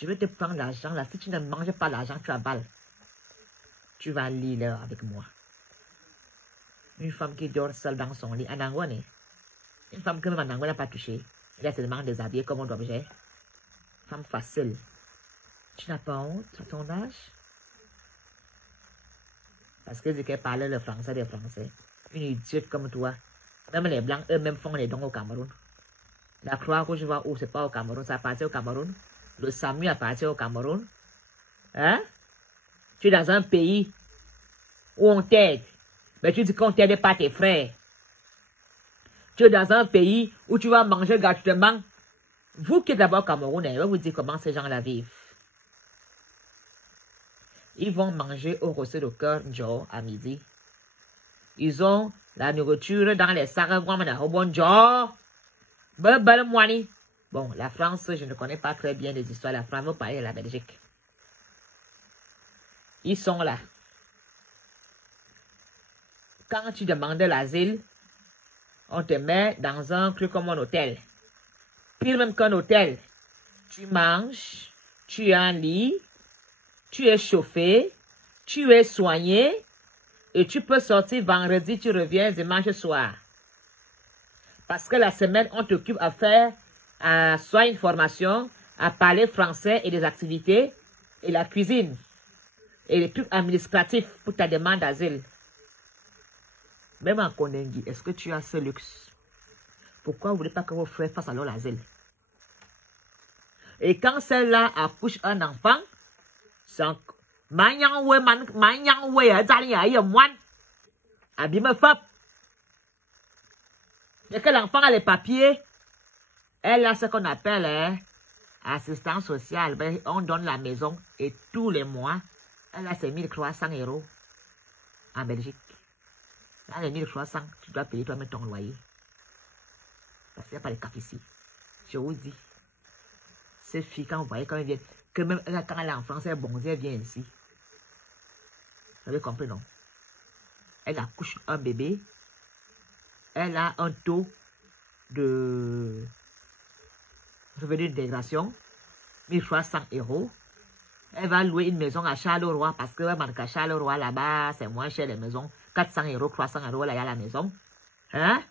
Je vais te prendre l'argent là. Si tu ne manges pas l'argent, tu as balle. Tu vas lire avec moi. Une femme qui dort seule dans son lit, Anangwane. Une femme que même Anangwane n'a pas touché. Elle est seulement déshabillée comme un objet. Femme facile. Tu n'as pas honte à ton âge? Parce que c'est qu'elle parlait le français des Français. Une idiote comme toi. Même les Blancs eux-mêmes font les dons au Cameroun. La croix que je vois où c'est pas au Cameroun, ça appartient au Cameroun. Le SAMU appartient au Cameroun. Hein? Tu es dans un pays où on t'aide. Mais tu dis qu'on t'aide pas tes frères. Tu es dans un pays où tu vas manger gratuitement. Vous qui êtes d'abord au Cameroun, je vais vous dire comment ces gens-là vivent. Ils vont manger au Rossé de Cœur Njo à midi. Ils ont la nourriture dans les sacs. Bon, la France, je ne connais pas très bien les histoires. La France, vous parlez de la Belgique. Ils sont là. Quand tu demandes l'asile, on te met dans un truc comme un hôtel. Pire même qu'un hôtel. Tu manges, tu as un lit, tu es chauffé, tu es soigné et tu peux sortir vendredi, tu reviens dimanche soir. Parce que la semaine, on t'occupe à faire soit une formation, à parler français et des activités, et la cuisine, et les trucs administratifs pour ta demande d'asile. Même en Kondengi, est-ce que tu as ce luxe? Pourquoi vous ne voulez pas que vos frères fassent alors l'asile? Et quand celle-là accouche un enfant, c'est dès que l'enfant a les papiers, elle a ce qu'on appelle assistance sociale. Ben, on donne la maison et tous les mois, elle a ses 1300 € en Belgique. Dans les 1300, tu dois payer toi-même ton loyer. Parce qu'il n'y a pas de cap ici. Je vous dis, ces filles, quand vous voyez, quand elles viennent, que même quand elle est en France, elle est bronzée, elle vient ici. Vous avez compris, non? Elle accouche un bébé. Elle a un taux de revenu d'intégration, 1300 €. Elle va louer une maison à Charleroi parce que à Charleroi, là-bas, c'est moins cher les maisons. 400 €, 300 €, là, il y a la maison. Hein?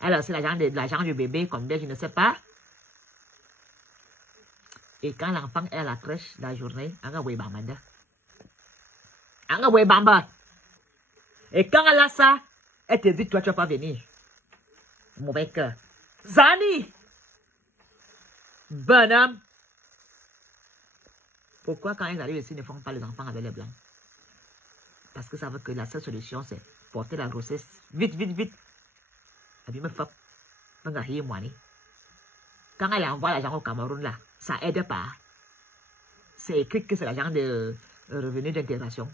Alors, c'est l'argent du bébé, comme je ne sais pas. Et quand l'enfant est à la crèche, la journée, et quand elle a ça, elle te dit, toi, tu ne vas pas venir. Mauvais cœur. Zani! Bonhomme. Pourquoi quand ils arrivent ici, ils ne font pas les enfants avec les blancs? Parce que ça veut que la seule solution, c'est porter la grossesse. Vite, vite, vite. Quand elle envoie l'argent au Cameroun, là, ça aide pas. C'est écrit que c'est l'argent de revenu d'intégration.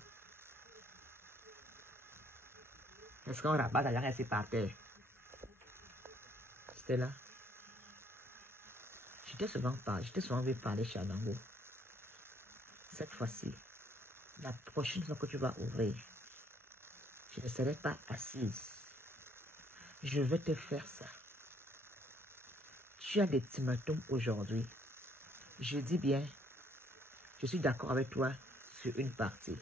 Est-ce qu'on rabat l'argent ici par terre? C'était là. J'étais souvent vu parler Chanango. Cette fois-ci, la prochaine fois que tu vas ouvrir, je ne serai pas assise. Je vais te faire ça. Tu as des timatomes aujourd'hui. Je dis bien, je suis d'accord avec toi sur une partie.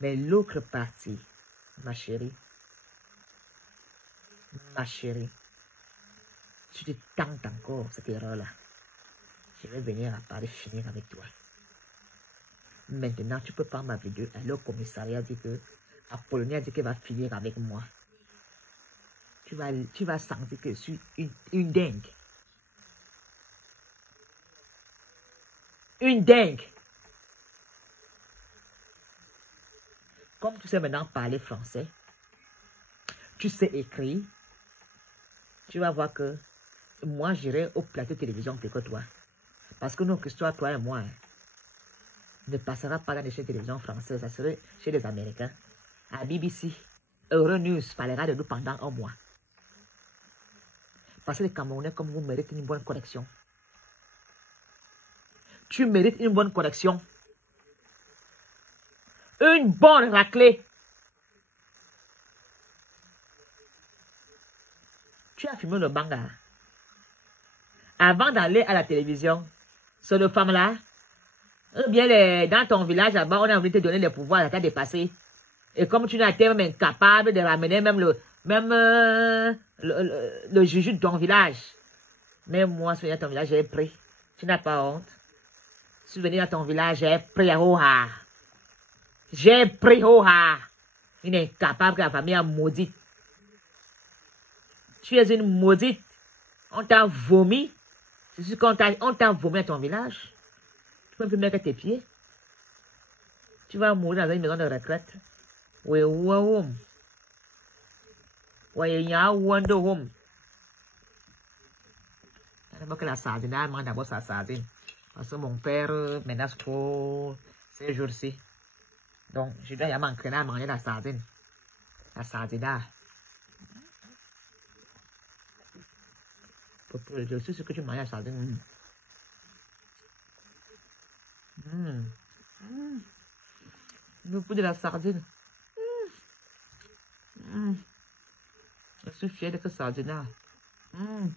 Mais l'autre partie, ma chérie, tu te tentes encore cette erreur-là. Je vais venir à Paris finir avec toi. Maintenant, tu peux prendre ma vidéo. Alors, le commissariat dit que Apollonia dit qu'elle va finir avec moi. Tu vas sentir que je suis une dingue. Une dingue. Comme tu sais maintenant parler français, tu sais écrire, tu vas voir que moi, j'irai au plateau de télévision plus que toi. Parce que notre histoire, toi et moi, ne passera pas dans les chaînes de télévision françaises, ça serait chez les Américains. À BBC, Euronews parlera de nous pendant un mois. Parce que les Camerounais, comme vous, méritent une bonne connexion. Tu mérites une bonne connexion. Une bonne raclée. Tu as filmé le banga. Avant d'aller à la télévision, c'est le femme-là, ou bien dans ton village là-bas, on a voulu te donner les pouvoirs, ça t'a dépassé. Et comme tu n'as été même incapable de ramener même le juge de ton village. Même moi, si je suis dans ton village, j'ai pris. Tu n'as pas honte. Si je suis venu dans ton village, j'ai pris à Oha. J'ai pris Oha. Une incapable que la famille a maudite. Tu es une maudite. On t'a vomi. C'est sûr qu'on t'a vomi à ton village. Tu peux plus mettre tes pieds. Tu vas mourir dans une maison de retraite. Oui, oui, il y a Wonder Home. D'abord que la sardine, elle mange d'abord sa sardine. Parce que mon père menace trop ces jours-ci. Donc, je dois y m'entraîner à manger la sardine. La sardine. Pour je sais ce que tu manges la sardine. Le goût de la sardine. Je suis fière de cette sardine. On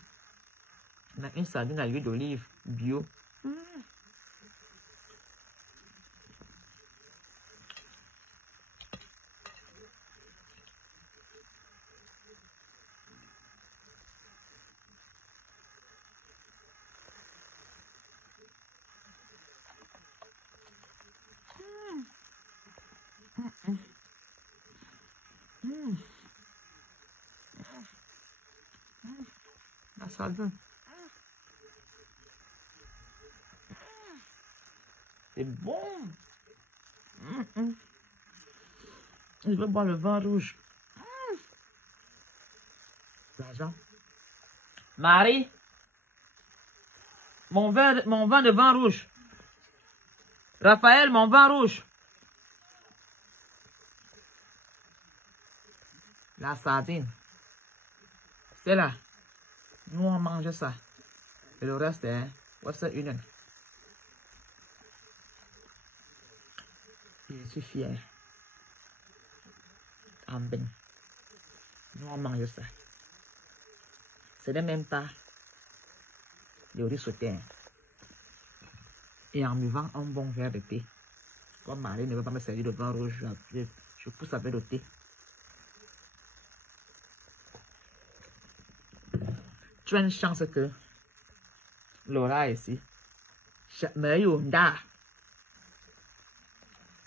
a une sardine à l'huile d'olive bio. La sardine. C'est bon. Je veux boire le vin rouge. L'argent. Marie. Mon vin de vin rouge. Raphaël, mon vin rouge. La sardine. C'est là. Nous, on mange ça. Et le reste, Western Union. suis fière. En ben. Nous on mange ça. Ce n'est même pas le riz sauté. Et en buvant un bon verre de thé. Comme Marie ne veut pas me servir de vin rouge, je pousse avec le thé. Tu as une chance que Laura est ici.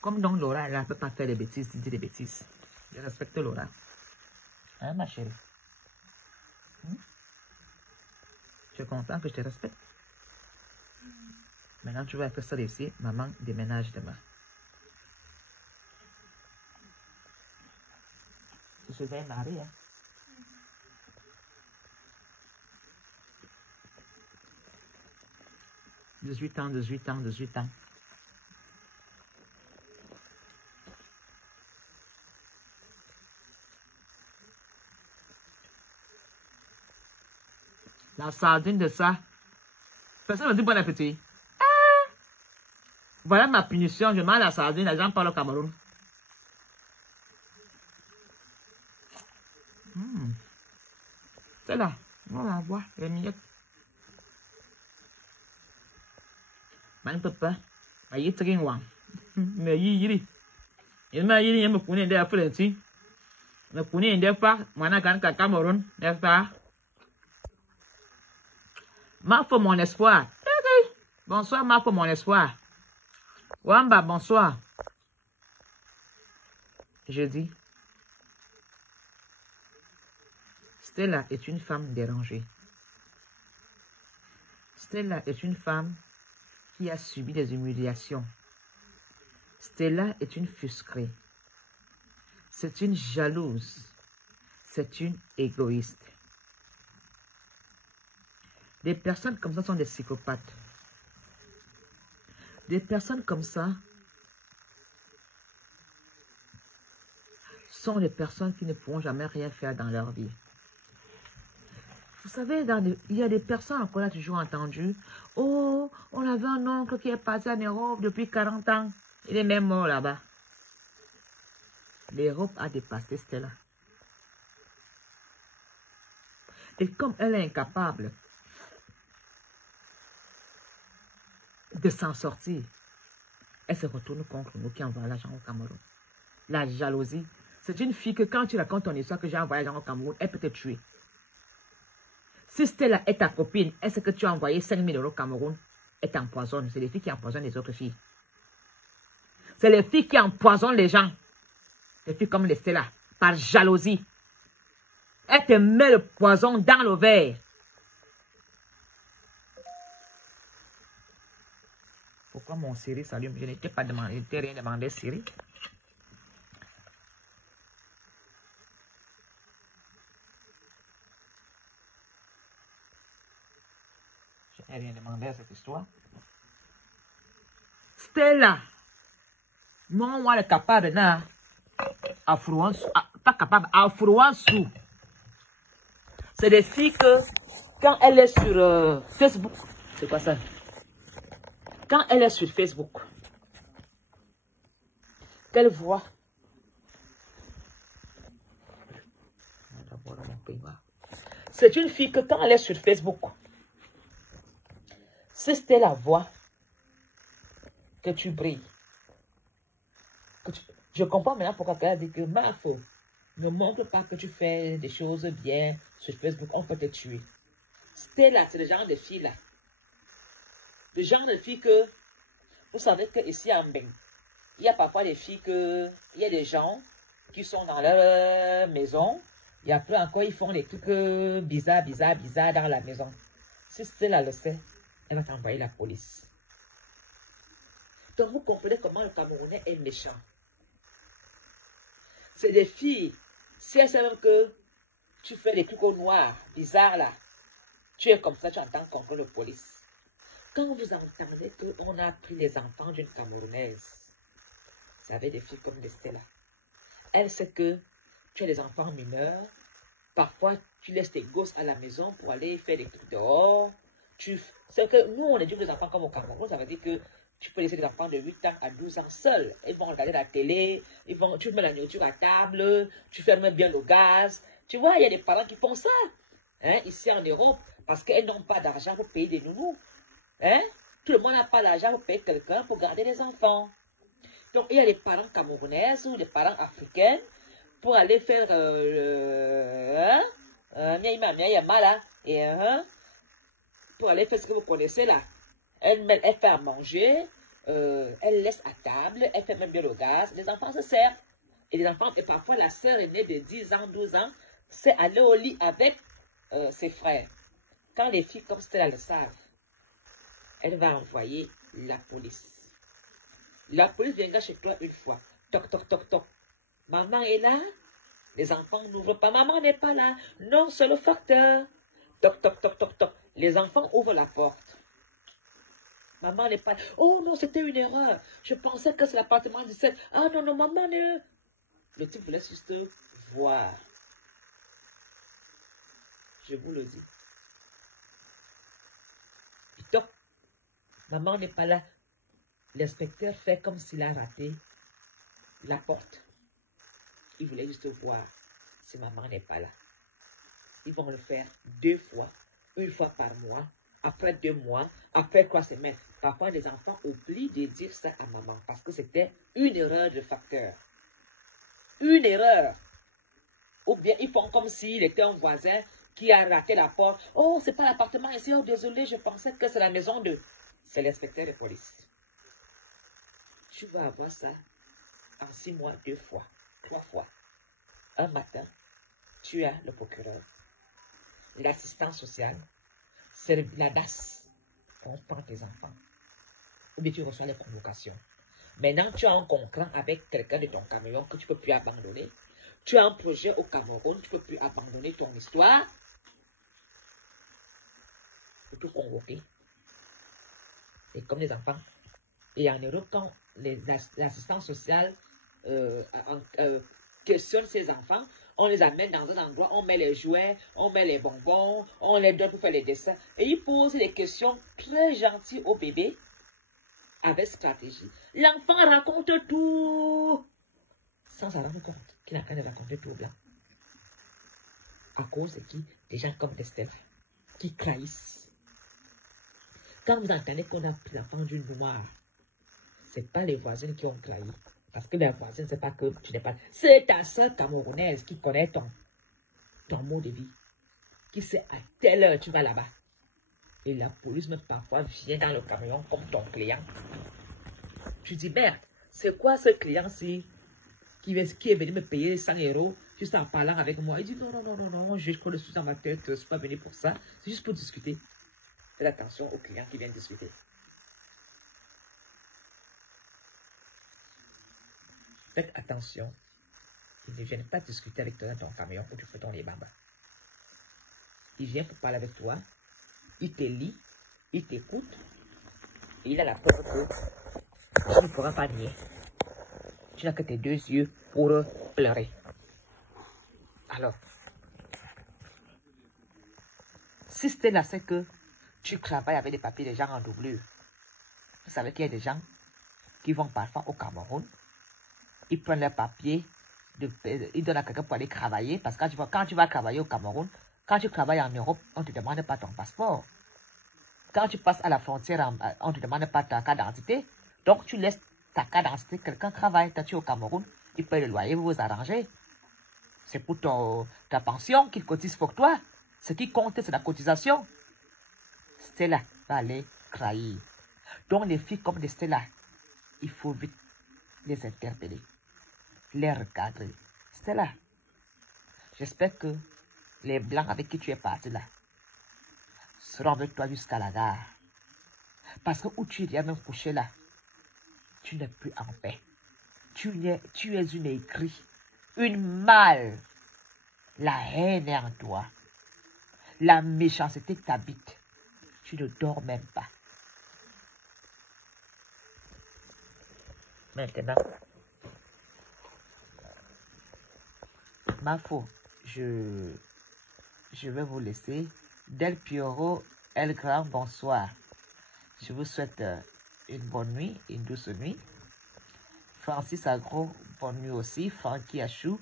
Comme donc Laura, elle ne peut pas faire des bêtises, dire des bêtises. Je respecte Laura. Hein, ma chérie? Tu es content que je te respecte? Maintenant, tu vas être seule ici. Maman déménage demain. Tu se fais marier, hein? « 18 ans, 18 ans, 18 ans. » La sardine de ça. Personne ne me dit bon appétit. Ah! Voilà ma punition. Je mange la sardine. Les gens parlent au Cameroun. C'est là. On va voir les miettes. Man papa. Aïe, t'es un mais yiri. Il m'a dit, il me connaît des affaires. Me connaît des fois. Moi, je suis au Cameroun. N'est-ce pas? Marc pour mon espoir. Bonsoir, Marc pour mon espoir. Wamba, bonsoir. Je dis, Stella est une femme dérangée. Stella est une femme qui a subi des humiliations. Stella est une frustrée. C'est une jalouse. C'est une égoïste. Des personnes comme ça sont des psychopathes. Des personnes comme ça sont des personnes qui ne pourront jamais rien faire dans leur vie. Vous savez, il y a des personnes, encore là, toujours entendu. Oh, on avait un oncle qui est passé en Europe depuis 40 ans. Il est même mort là-bas. L'Europe a dépassé Stella. Et comme elle est incapable de s'en sortir, elle se retourne contre nous qui envoient l'argent au Cameroun. La jalousie, c'est une fille que quand tu racontes ton histoire que j'ai envoyé l'argent au Cameroun, elle peut te tuer. Si Stella est ta copine, est-ce que tu as envoyé 5 000 € au Cameroun? Elle t'empoisonne. C'est les filles qui empoisonnent les autres filles. C'est les filles qui empoisonnent les gens. Les filles comme les Stella, par jalousie. Elle te met le poison dans le verre. Pourquoi mon Siri s'allume? Je n'étais pas demandé, je n'étais rien demandé, Siri. Je n'ai rien demandé à cette histoire. Stella. Non, moi, elle est capable, non. Pas capable, Afrouansou. C'est des filles que, quand elle est sur Facebook, c'est quoi ça? Quand elle est sur Facebook, qu'elle voit. C'est une fille que quand elle est sur Facebook, si Stella voit que tu brilles, je comprends maintenant pourquoi elle a dit que Marfo, ne montre pas que tu fais des choses bien sur Facebook, on peut te tuer. Stella, c'est le genre de fille là. Le genre de fille que, vous savez qu'ici à Mbeng, il y a parfois des filles que, il y a des gens qui sont dans leur maison, et après encore ils font des trucs bizarres dans la maison. Si Stella le sait, elle va t'envoyer la police. Donc vous comprenez comment le Camerounais est méchant. C'est des filles, si elles savent que tu fais des trucs au noir, bizarres là, tu es comme ça, tu entends contre la police. Quand vous entendez qu'on a pris les enfants d'une Camerounaise, vous savez, des filles comme Stella, elle sait que tu as des enfants mineurs, parfois tu laisses tes gosses à la maison pour aller faire des trucs dehors. C'est que nous, on éduque les enfants comme au Cameroun, ça veut dire que Tu peux laisser des enfants de 8 ans à 12 ans seuls. Ils vont regarder la télé, tu mets la nourriture à table, tu fermes bien le gaz. Tu vois, il y a des parents qui font ça, hein, ici en Europe, parce qu'ils n'ont pas d'argent pour payer des nounous. Hein? Tout le monde n'a pas l'argent pour payer quelqu'un pour garder les enfants. Donc, il y a des parents camerounaises ou des parents africains pour aller faire pour aller faire ce que vous connaissez là. Elle fait à manger, elle laisse à table, elle fait même bien le gaz, les enfants se servent. Et les enfants, et parfois la sœur aînée de 10 ans, 12 ans, c'est aller au lit avec ses frères. Quand les filles comme Stella le savent, elle va envoyer la police. La police viendra chez toi une fois. Toc, toc, toc, toc. Maman est là. Les enfants n'ouvrent pas. Maman n'est pas là. Non, c'est le facteur. Toc, toc, toc, toc, toc. Les enfants ouvrent la porte. Maman n'est pas là. Oh non, c'était une erreur. Je pensais que c'est l'appartement 17. Ah non, non, maman n'est... Le type voulait juste voir. Je vous le dis. Puis toc. Maman n'est pas là. L'inspecteur fait comme s'il a raté la porte. Il voulait juste voir si maman n'est pas là. Ils vont le faire 2 fois, une fois par mois, après 2 mois, après 3 semaines. Parfois, les enfants oublient de dire ça à maman parce que c'était une erreur de facteur. Une erreur. Ou bien ils font comme s'il était un voisin qui a raté la porte. Oh, c'est pas l'appartement ici. Oh, désolé, je pensais que c'est la maison de... C'est l'inspecteur de police. Tu vas avoir ça en 6 mois, 2 fois, 3 fois. Un matin, tu as le procureur, l'assistant social, c'est la DAS. On prend tes enfants. Ou bien tu reçois les convocations. Maintenant, tu as un contrat avec quelqu'un de ton camion que tu ne peux plus abandonner. Tu as un projet au Cameroun, tu ne peux plus abandonner ton histoire. Il faut te convoquer. C'est comme les enfants. Et en Europe, quand l'assistant social questionne ses enfants, on les amène dans un endroit, on met les jouets, on met les bonbons, on les donne pour faire les dessins. Et il pose des questions très gentilles au bébé avec stratégie. L'enfant raconte tout sans s'en rendre compte qu'il a train de raconter tout au blanc. À cause de qui? Des gens comme Estelle qui trahissent. Quand vous entendez qu'on a pris l'enfant d'une noire, ce n'est pas les voisins qui ont trahi. Parce que les voisins, c'est pas que tu n'es pas... C'est ta soeur camerounaise qui connaît ton mot de vie. Qui sait à telle heure tu vas là-bas. Et la police, même parfois, vient dans le camion comme ton client. Tu dis, merde, c'est quoi ce client-ci qui est venu me payer 100 € juste en parlant avec moi? Il dit, non, non, non, non, non, je colle le sous dans ma tête, je ne suis pas venu pour ça. C'est juste pour discuter. Faites attention aux clients qui viennent discuter. Faites attention. Ils ne viennent pas discuter avec toi dans ton camion où tu fais ton bamba. Il vient pour parler avec toi. Il te lit. Il t'écoute. Et il a la peur que tu ne pourras pas nier. Tu n'as que tes 2 yeux pour pleurer. Alors, si c'était là, c'est que tu travailles avec des papiers des gens en doublure. Vous savez qu'il y a des gens qui vont parfois au Cameroun. Ils prennent leurs papiers, ils donnent à quelqu'un pour aller travailler. Parce que quand tu vas travailler au Cameroun, quand tu travailles en Europe, on ne te demande pas ton passeport. Quand tu passes à la frontière, on ne te demande pas ta carte d'identité. Donc, tu laisses ta carte d'identité, quelqu'un travaille. Quand tu es au Cameroun, il paye le loyer, vous vous arrangez. C'est pour ta pension qu'il cotise pour toi. Ce qui compte, c'est la cotisation. Stella va aller trahir. Donc, les filles comme des Stella, il faut vite les interpeller. Les recadrer. Stella, j'espère que les blancs avec qui tu es parti là seront avec toi jusqu'à la gare. Parce que où tu es même couché là, tu n'es plus en paix. Tu es une aigrie, une mâle. La haine est en toi. La méchanceté t'habite. Tu ne dors même pas. Maintenant, ma foi, je vais vous laisser. Del Piero, El Grand, bonsoir. Je vous souhaite une bonne nuit, une douce nuit. Francis Agro, bonne nuit aussi. Frankie Achou.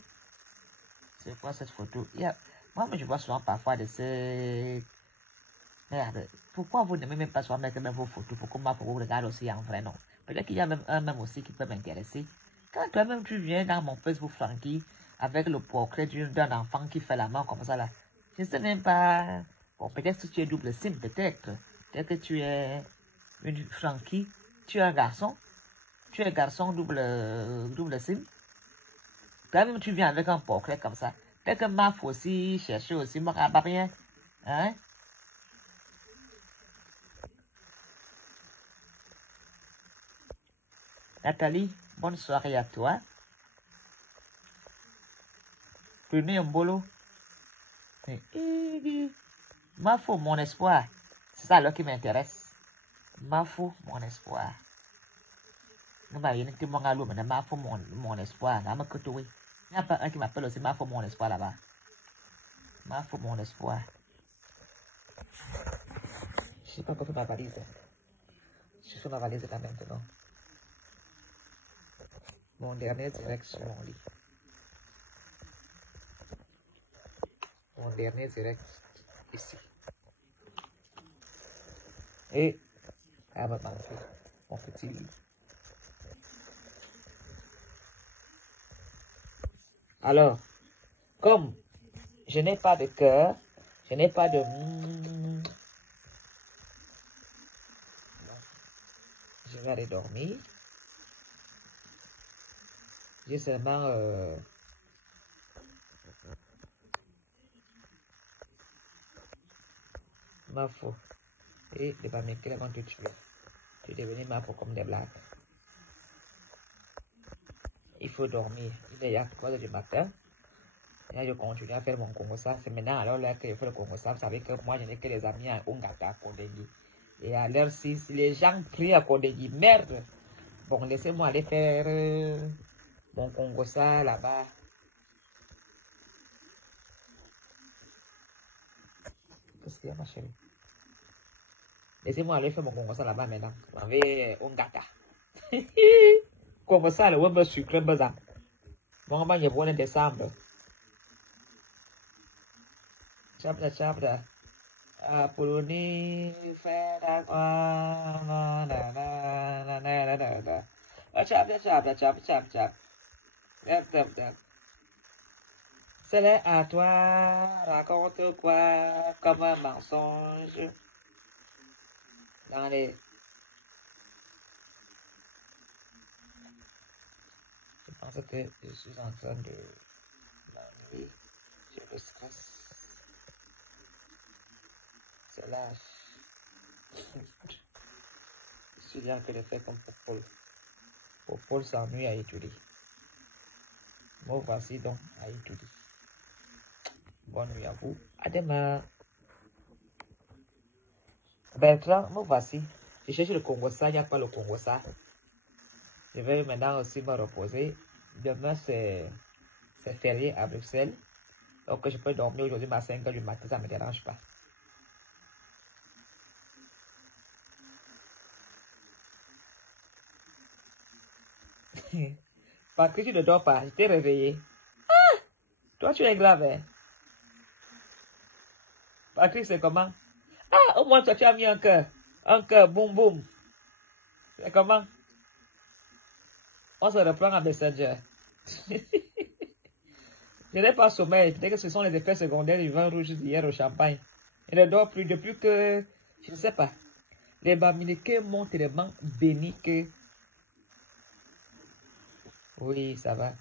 C'est quoi cette photo? Moi, je vois souvent parfois de ces... Merde, pourquoi vous n'aimez même pas souvent mettre même vos photos? Pourquoi moi, pour vous regarder aussi en vrai, non? Peut-être qu'il y a même un même aussi qui peut m'intéresser. Quand toi-même tu viens dans mon Facebook Frankie avec le portrait d'un enfant qui fait la main comme ça là, je ne sais même pas. Bon, peut-être que tu es double SIM, peut-être. Peut-être que tu es une Frankie, tu es un garçon. Tu es garçon double SIM. Toi-même tu viens avec un portrait comme ça. Peut-être que Maf aussi, chercher aussi, moi, pas rien. Hein? Nathalie, bonne soirée à toi. Prenez un boulot. Mafo, mon espoir. C'est ça là qui m'intéresse. Mafo, mon espoir. Nous m'avons dit que mon galop, mais Mafo, mon espoir. Il n'y a pas un qui m'appelle aussi Mafo, mon espoir là-bas. Mafo, mon espoir. Je ne sais pas pourquoi ma valise. Je fais ma valise là maintenant. Mon dernier direct sur mon lit. Mon dernier direct ici. Et elle va manquer mon petit lit. Alors, comme je n'ai pas de cœur, je n'ai pas de... Je vais aller dormir. J'ai seulement... ma faute. Et les Bamileke vont te tuer. Tu es devenu ma faute comme des blagues. Il faut dormir. Il est à 3 heures du matin. Et là, je continue à faire mon Congo-ça. C'est maintenant alors là que je fais le Congo-ça. Vous savez que moi, je n'ai que les amis à Ongata, à Kondegi. Et à l'heure 6, les gens crient à Kondegi. Merde! Bon, laissez-moi aller faire mon Congo-ça là-bas. Qu'est-ce qu'il y a, ma chérie? Laissez-moi aller faire mon Congo-ça là-bas maintenant. Avec Ongata. Congo-ça, le web sucré, bazar. Bon, ben, il y a bon décembre. Chapter. Apoloni Feda chap. C'est là à toi, raconte quoi comme un mensonge dans les... Je pense que je suis en train de m'ennuyer. J'ai le stress. C'est là. Je suis là que de faire comme pour Paul. Pour Paul s'ennuie à étudier. Moi, voici donc à étudier. Bonne nuit à vous. À demain. Bertrand, moi voici. Je cherche le Congo-ça, il n'y a pas le Congo-ça. Je vais maintenant aussi me reposer. Demain, c'est férié à Bruxelles. Donc, je peux dormir aujourd'hui à 5 h du matin, ça ne me dérange pas. Parce que tu ne dors pas, je t'ai réveillé. Ah! Toi, tu es grave, hein? Patrick, c'est comment? Ah, au moins, toi, tu as mis un cœur. Un cœur, boum, boum. C'est comment? On se reprend en Messenger. Je n'ai pas sommeil. Peut-être que ce sont les effets secondaires du vin rouge d'hier au champagne. Je ne dors plus depuis que... Je ne sais pas. Les Bamileke m'ont tellement béni que... Oui, ça va.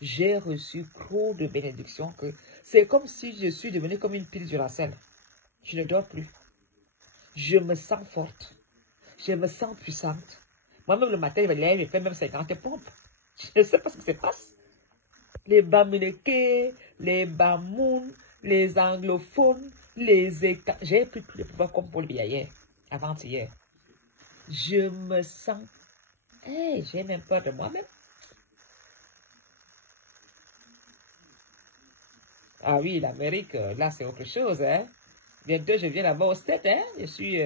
J'ai reçu trop de bénédictions que... C'est comme si je suis devenue comme une pile Duracell. Je ne dors plus. Je me sens forte. Je me sens puissante. Moi-même, le matin, je me lève, je fais même 50 pompes. Je ne sais pas ce qui se passe. Les Bamileke, les Bamoun, les anglophones, les écarts. J'ai plus de pouvoir comme Paul Biya hier, avant-hier. Je me sens... Hey, j'ai même peur de moi-même. Ah oui, l'Amérique, là, c'est autre chose, hein. Bientôt, je viens là-bas au States, hein. Je suis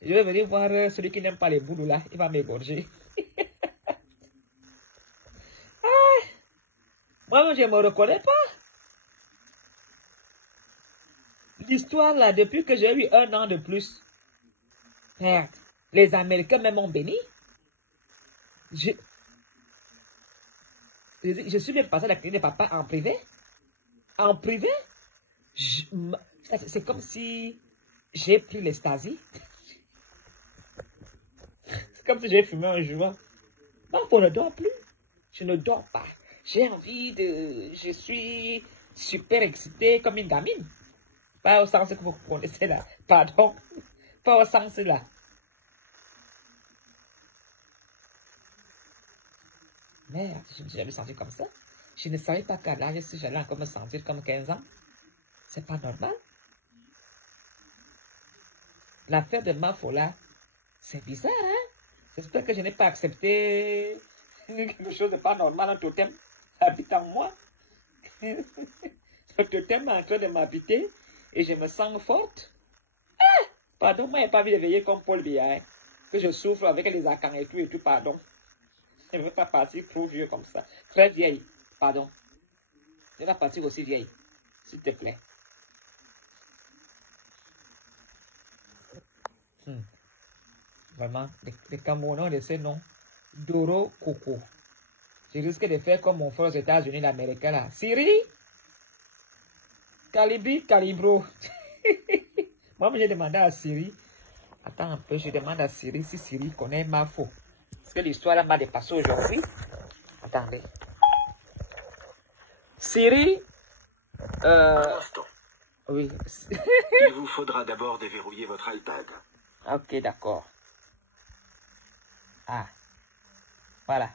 Je vais venir voir celui qui n'aime pas les boulous là. Il va m'égorger. Moi, je ne me reconnais pas. L'histoire là, depuis que j'ai eu 1 an de plus. Merde. Les Américains même m'ont béni. Je suis même passé à la clinique de papa en privé. En privé. C'est comme si j'ai pris l'ecstasy. C'est comme si j'ai fumé un joint. Non, on ne dort plus. Je ne dors pas. J'ai envie de... Je suis super excitée comme une gamine. Pas au sens que vous connaissez là. Pardon. Pas au sens là. Merde, je ne me suis jamais senti comme ça. Je ne savais pas qu'à l'âge, si j'allais encore me sentir comme 15 ans. C'est pas normal. L'affaire de Mafo là, c'est bizarre, hein? J'espère que je n'ai pas accepté quelque chose de pas normal, un totem habitant moi. Le totem est en train de m'habiter et je me sens forte. Ah! Pardon, moi, je n'ai pas envie de veiller comme Paul Biya, hein, que je souffre avec les acans et tout, pardon. Je ne veux pas partir trop vieux comme ça. Très vieille, pardon. Je vais partir aussi vieille, s'il te plaît. Vraiment, les Camerounais de ce nom, Doro Coco. Je risque de faire comme mon frère aux États-Unis d'Amérique là. Siri, Calibri, Calibro. Moi, j'ai demandé à Siri. Attends un peu, je demande à Siri si Siri connaît Mafo. Parce que l'histoire là m'a dépassé aujourd'hui. Attendez. Siri. Un instant. Oui. Il vous faudra d'abord déverrouiller votre iPad. Ok, d'accord. Ah. Voilà.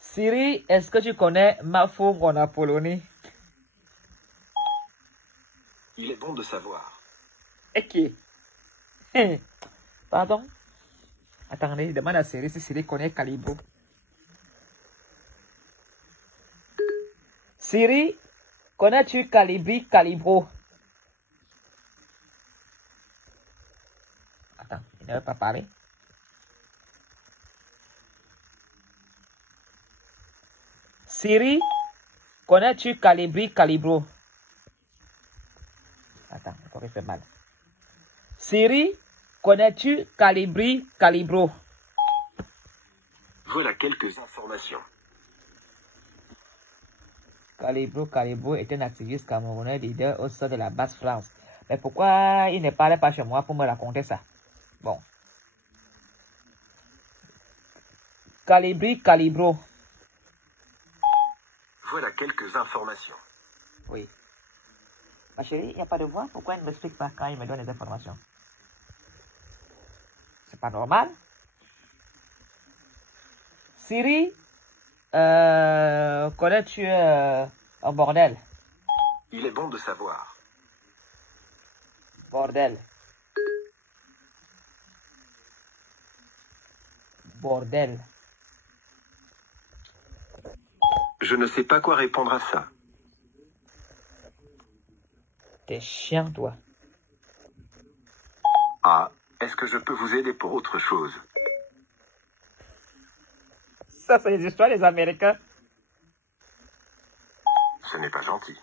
Siri, est-ce que tu connais Mafo Monapoloni? Il est bon de savoir. Ok. Pardon? Attendez, je demande à Siri si Siri connaît Calibro. Siri, connais-tu Calibri, Calibro? Attends, il ne veut pas parler. Siri, connais-tu Calibri, Calibro? Attends, encore il fait mal. Siri, connais-tu Calibri, Calibro? Voilà quelques informations. Calibro, Calibro est un activiste camerounais leader au sein de la Basse-France. Mais pourquoi il ne parlait pas chez moi pour me raconter ça? Bon. Calibri, Calibro. Voilà quelques informations. Oui. Ma chérie, il n'y a pas de voix. Pourquoi il ne m'explique pas quand il me donne les informations? C'est pas normal. Siri, connais-tu un bordel? Il est bon de savoir. Bordel. Bordel. Je ne sais pas quoi répondre à ça. T'es chiant, toi. Ah, est-ce que je peux vous aider pour autre chose? Ça, c'est les histoires des Américains. Ce n'est pas gentil.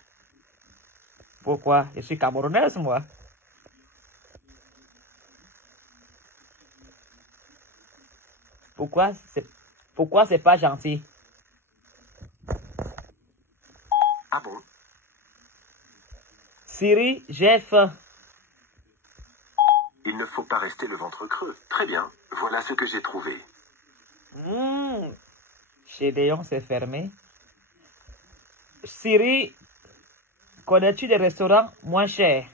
Pourquoi? Je suis camerounaise, moi. Pourquoi c'est pas gentil? Ah bon? Siri, j'ai faim. Il ne faut pas rester le ventre creux. Très bien, voilà ce que j'ai trouvé. Chez Léon, c'est fermé. Siri, connais-tu des restaurants moins chers?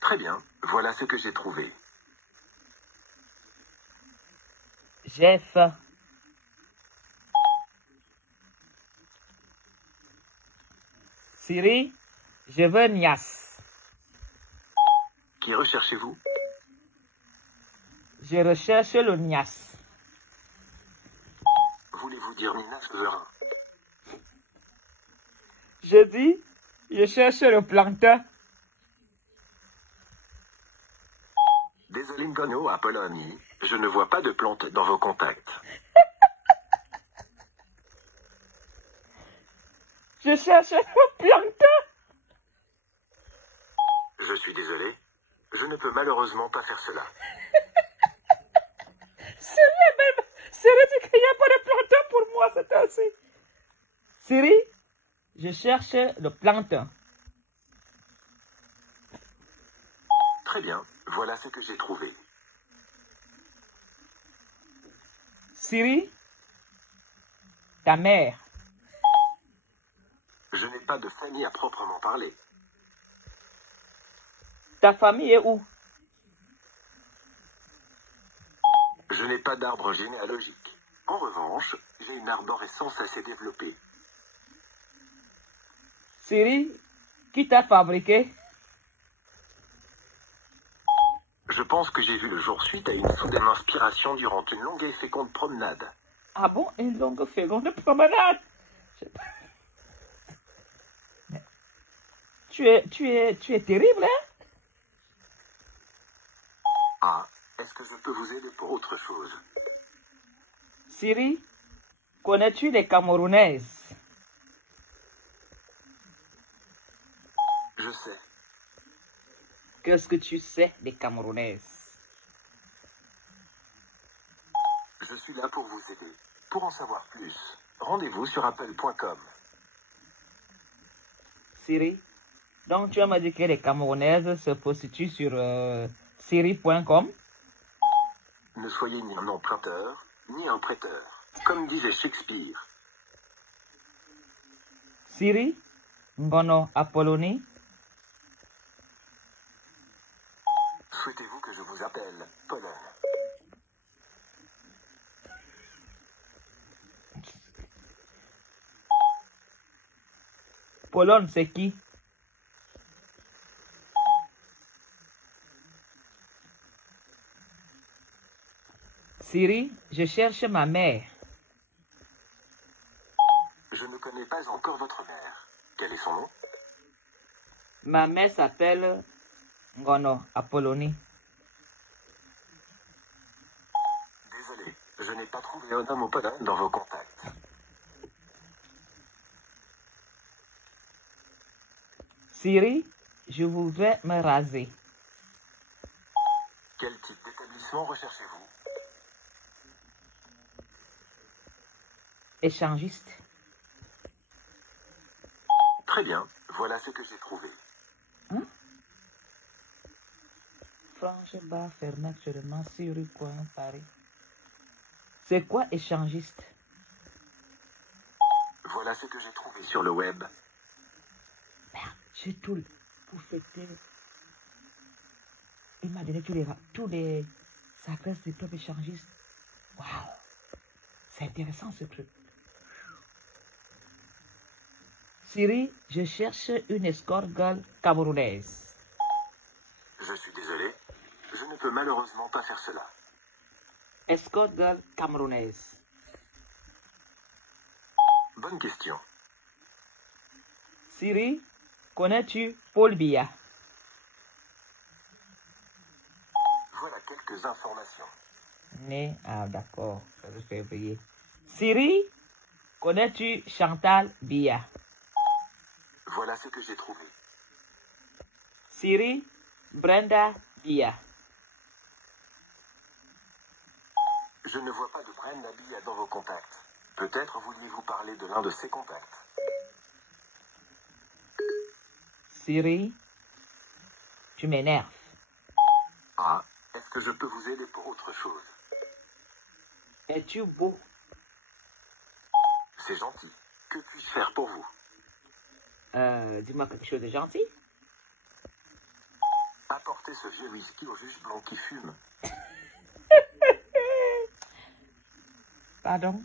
Très bien, voilà ce que j'ai trouvé. J'ai faim. Siri, je veux Nias. Qui recherchez-vous? Je recherche le Nias. Voulez-vous dire Nina Severin? Je dis, Je cherche le plancton. Désolé Ngono à Pologne, je ne vois pas de plantes dans vos contacts. Je cherche le plancton. Je suis désolé, je ne peux malheureusement pas faire cela. Sérieux même. Sérieux, c'est qu'il n'y a pas de plancton pour moi cette heure-ci. Siri, je cherche le plancton. Très bien, voilà ce que j'ai trouvé. Siri, ta mère. Je n'ai pas de famille à proprement parler. Ta famille est où? Je n'ai pas d'arbre généalogique. En revanche, j'ai une arborescence assez développée. Siri, qui t'a fabriqué? Je pense que j'ai vu le jour suite à une soudaine inspiration durant une longue et féconde promenade. Ah bon, une longue féconde promenade. Tu es terrible, hein? Ah, est-ce que je peux vous aider pour autre chose? Siri, connais-tu les Camerounaises? Je sais. Qu'est-ce que tu sais des Camerounaises? Je suis là pour vous aider. Pour en savoir plus, rendez-vous sur apple.com. Siri, donc tu as me dit que les Camerounaises se situent sur siri.com. Ne soyez ni un emprunteur, ni un prêteur. Comme disait Shakespeare. Siri, Ngono Apollonie. Souhaitez-vous que je vous appelle Pologne? Pologne, c'est qui? Siri, je cherche ma mère. Je ne connais pas encore votre mère. Quel est son nom? Ma mère s'appelle Ngono Apollonie. Désolé, je n'ai pas trouvé un homme au Pologne dans vos contacts. Siri, je voudrais me raser. Quel type d'établissement recherchez-vous? Échangiste. Très bien, voilà ce que j'ai trouvé. Hein? Franche bar fermé actuellement sur rue Coin, Paris. C'est quoi échangiste? Voilà ce que j'ai trouvé sur le web. Merde, j'ai tout pour fêter. Il m'a donné tous les adresses des top échangistes. Waouh! C'est intéressant ce truc. Siri, je cherche une escort girl camerounaise. Je suis désolé, je ne peux malheureusement pas faire cela. Escort girl camerounaise. Bonne question. Siri, connais-tu Paul Biya? Voilà quelques informations. Né, ah d'accord, 16 février. Siri, connais-tu Chantal Biya? Voilà ce que j'ai trouvé. Siri, Brenda Biya. Je ne vois pas de Brenda Biya dans vos contacts. Peut-être vouliez-vous parler de l'un de ses contacts. Siri, tu m'énerves. Ah, est-ce que je peux vous aider pour autre chose? Es-tu beau? C'est gentil. Que puis-je faire pour vous? Dis-moi quelque chose de gentil. Apportez ce vieux whisky au juge blanc qui fume. Pardon?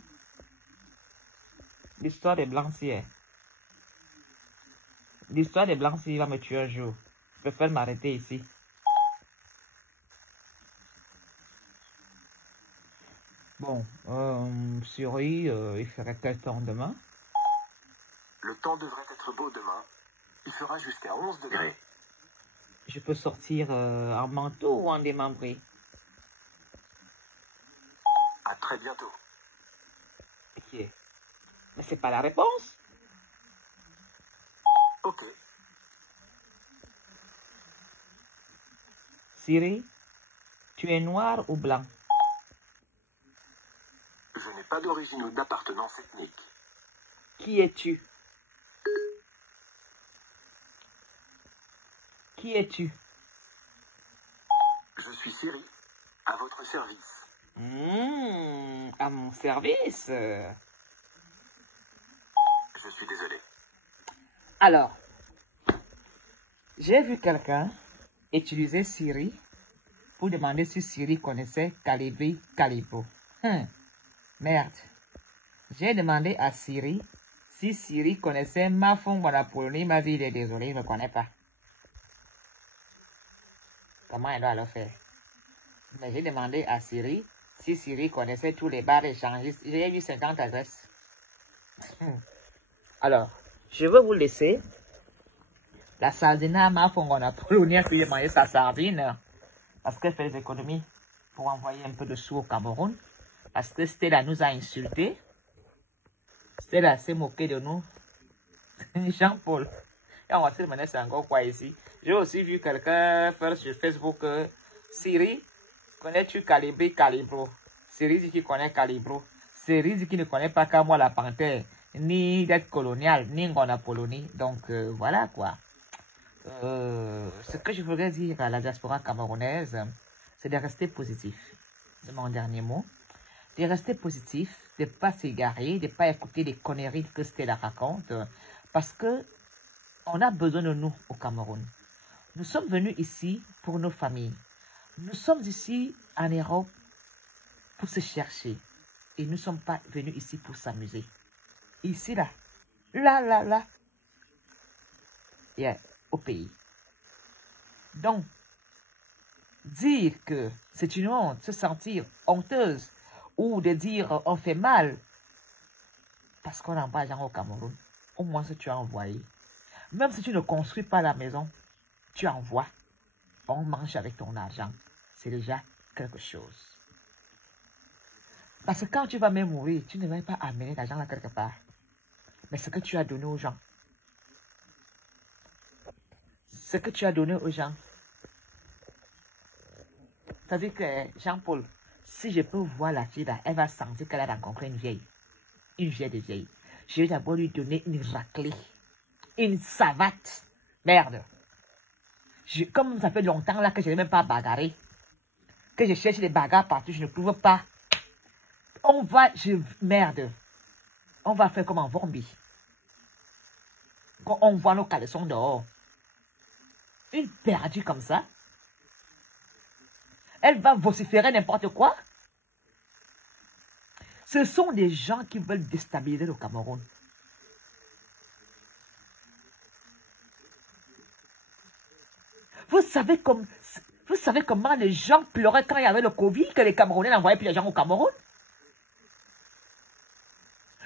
L'histoire des Blancs-Ciels. L'histoire des Blancs-Ciels va me tuer un jour. Je préfère m'arrêter ici. Bon, Siri, il ferait quel temps demain? Le temps devrait être beau demain. Il fera jusqu'à 11 degrés. Je peux sortir en manteau ou en démembré? À très bientôt. Ok. Mais c'est pas la réponse. Ok. Siri, tu es noir ou blanc? Je n'ai pas d'origine ou d'appartenance ethnique. Qui es-tu? Qui es-tu? Je suis Siri, à votre service. À mon service. Je suis désolé. Alors, j'ai vu quelqu'un utiliser Siri pour demander si Siri connaissait Calibri Calibro. Merde. J'ai demandé à Siri si Siri connaissait Mafon Bonapoloni. Il m'a dit, il est désolé, il ne me connaît pas. Comment elle doit le faire? Mais j'ai demandé à Siri si Siri connaissait tous les bars échangistes. J'ai eu 50 adresses. Alors, je vais vous laisser. La sardina Mafon Bonapoloni a pu manger sa sardine parce qu'elle fait des économies pour envoyer un peu de sous au Cameroun. Parce que Stella nous a insultés. Stella s'est moqué de nous. Jean-Paul. Et on va se demander c'est encore quoi ici. J'ai aussi vu quelqu'un faire sur Facebook Siri, connais-tu Calibri Calibro? Siri dit qu'il connaît Calibro. Siri dit qu'il ne connaît pas qu'à moi la panthère, ni dette coloniale, ni Ngona Polonie. Donc voilà quoi. Ce que je voudrais dire à la diaspora camerounaise, c'est de rester positif. C'est mon dernier mot. De rester positif, de ne pas s'égarer, de ne pas écouter les conneries que Stella raconte, parce que on a besoin de nous au Cameroun. Nous sommes venus ici pour nos familles. Nous sommes ici en Europe pour se chercher. Et nous ne sommes pas venus ici pour s'amuser. Ici, là, et au pays. Donc, dire que c'est une honte, se sentir honteuse, ou de dire on fait mal parce qu'on envoie les gens au Cameroun, au moins si tu as envoyé. Même si tu ne construis pas la maison, tu envoies, on mange avec ton argent. C'est déjà quelque chose. Parce que quand tu vas même mourir, tu ne vas pas amener l'argent là quelque part. Mais ce que tu as donné aux gens, c'est-à-dire que Jean-Paul, si je peux voir la fille là, elle va sentir qu'elle a rencontré une vieille de vieille. Je vais d'abord lui donner une raclée, une savate. Merde. Comme ça fait longtemps là que je n'ai même pas bagarré, que je cherche des bagarres partout, je ne trouve pas. Merde. On va faire comme en Vombi. Quand on voit nos caleçons dehors. Une perdue comme ça. Elle va vociférer n'importe quoi. Ce sont des gens qui veulent déstabiliser le Cameroun. Vous savez comment les gens pleuraient quand il y avait le Covid, que les Camerounais n'envoyaient plus l'argent au Cameroun?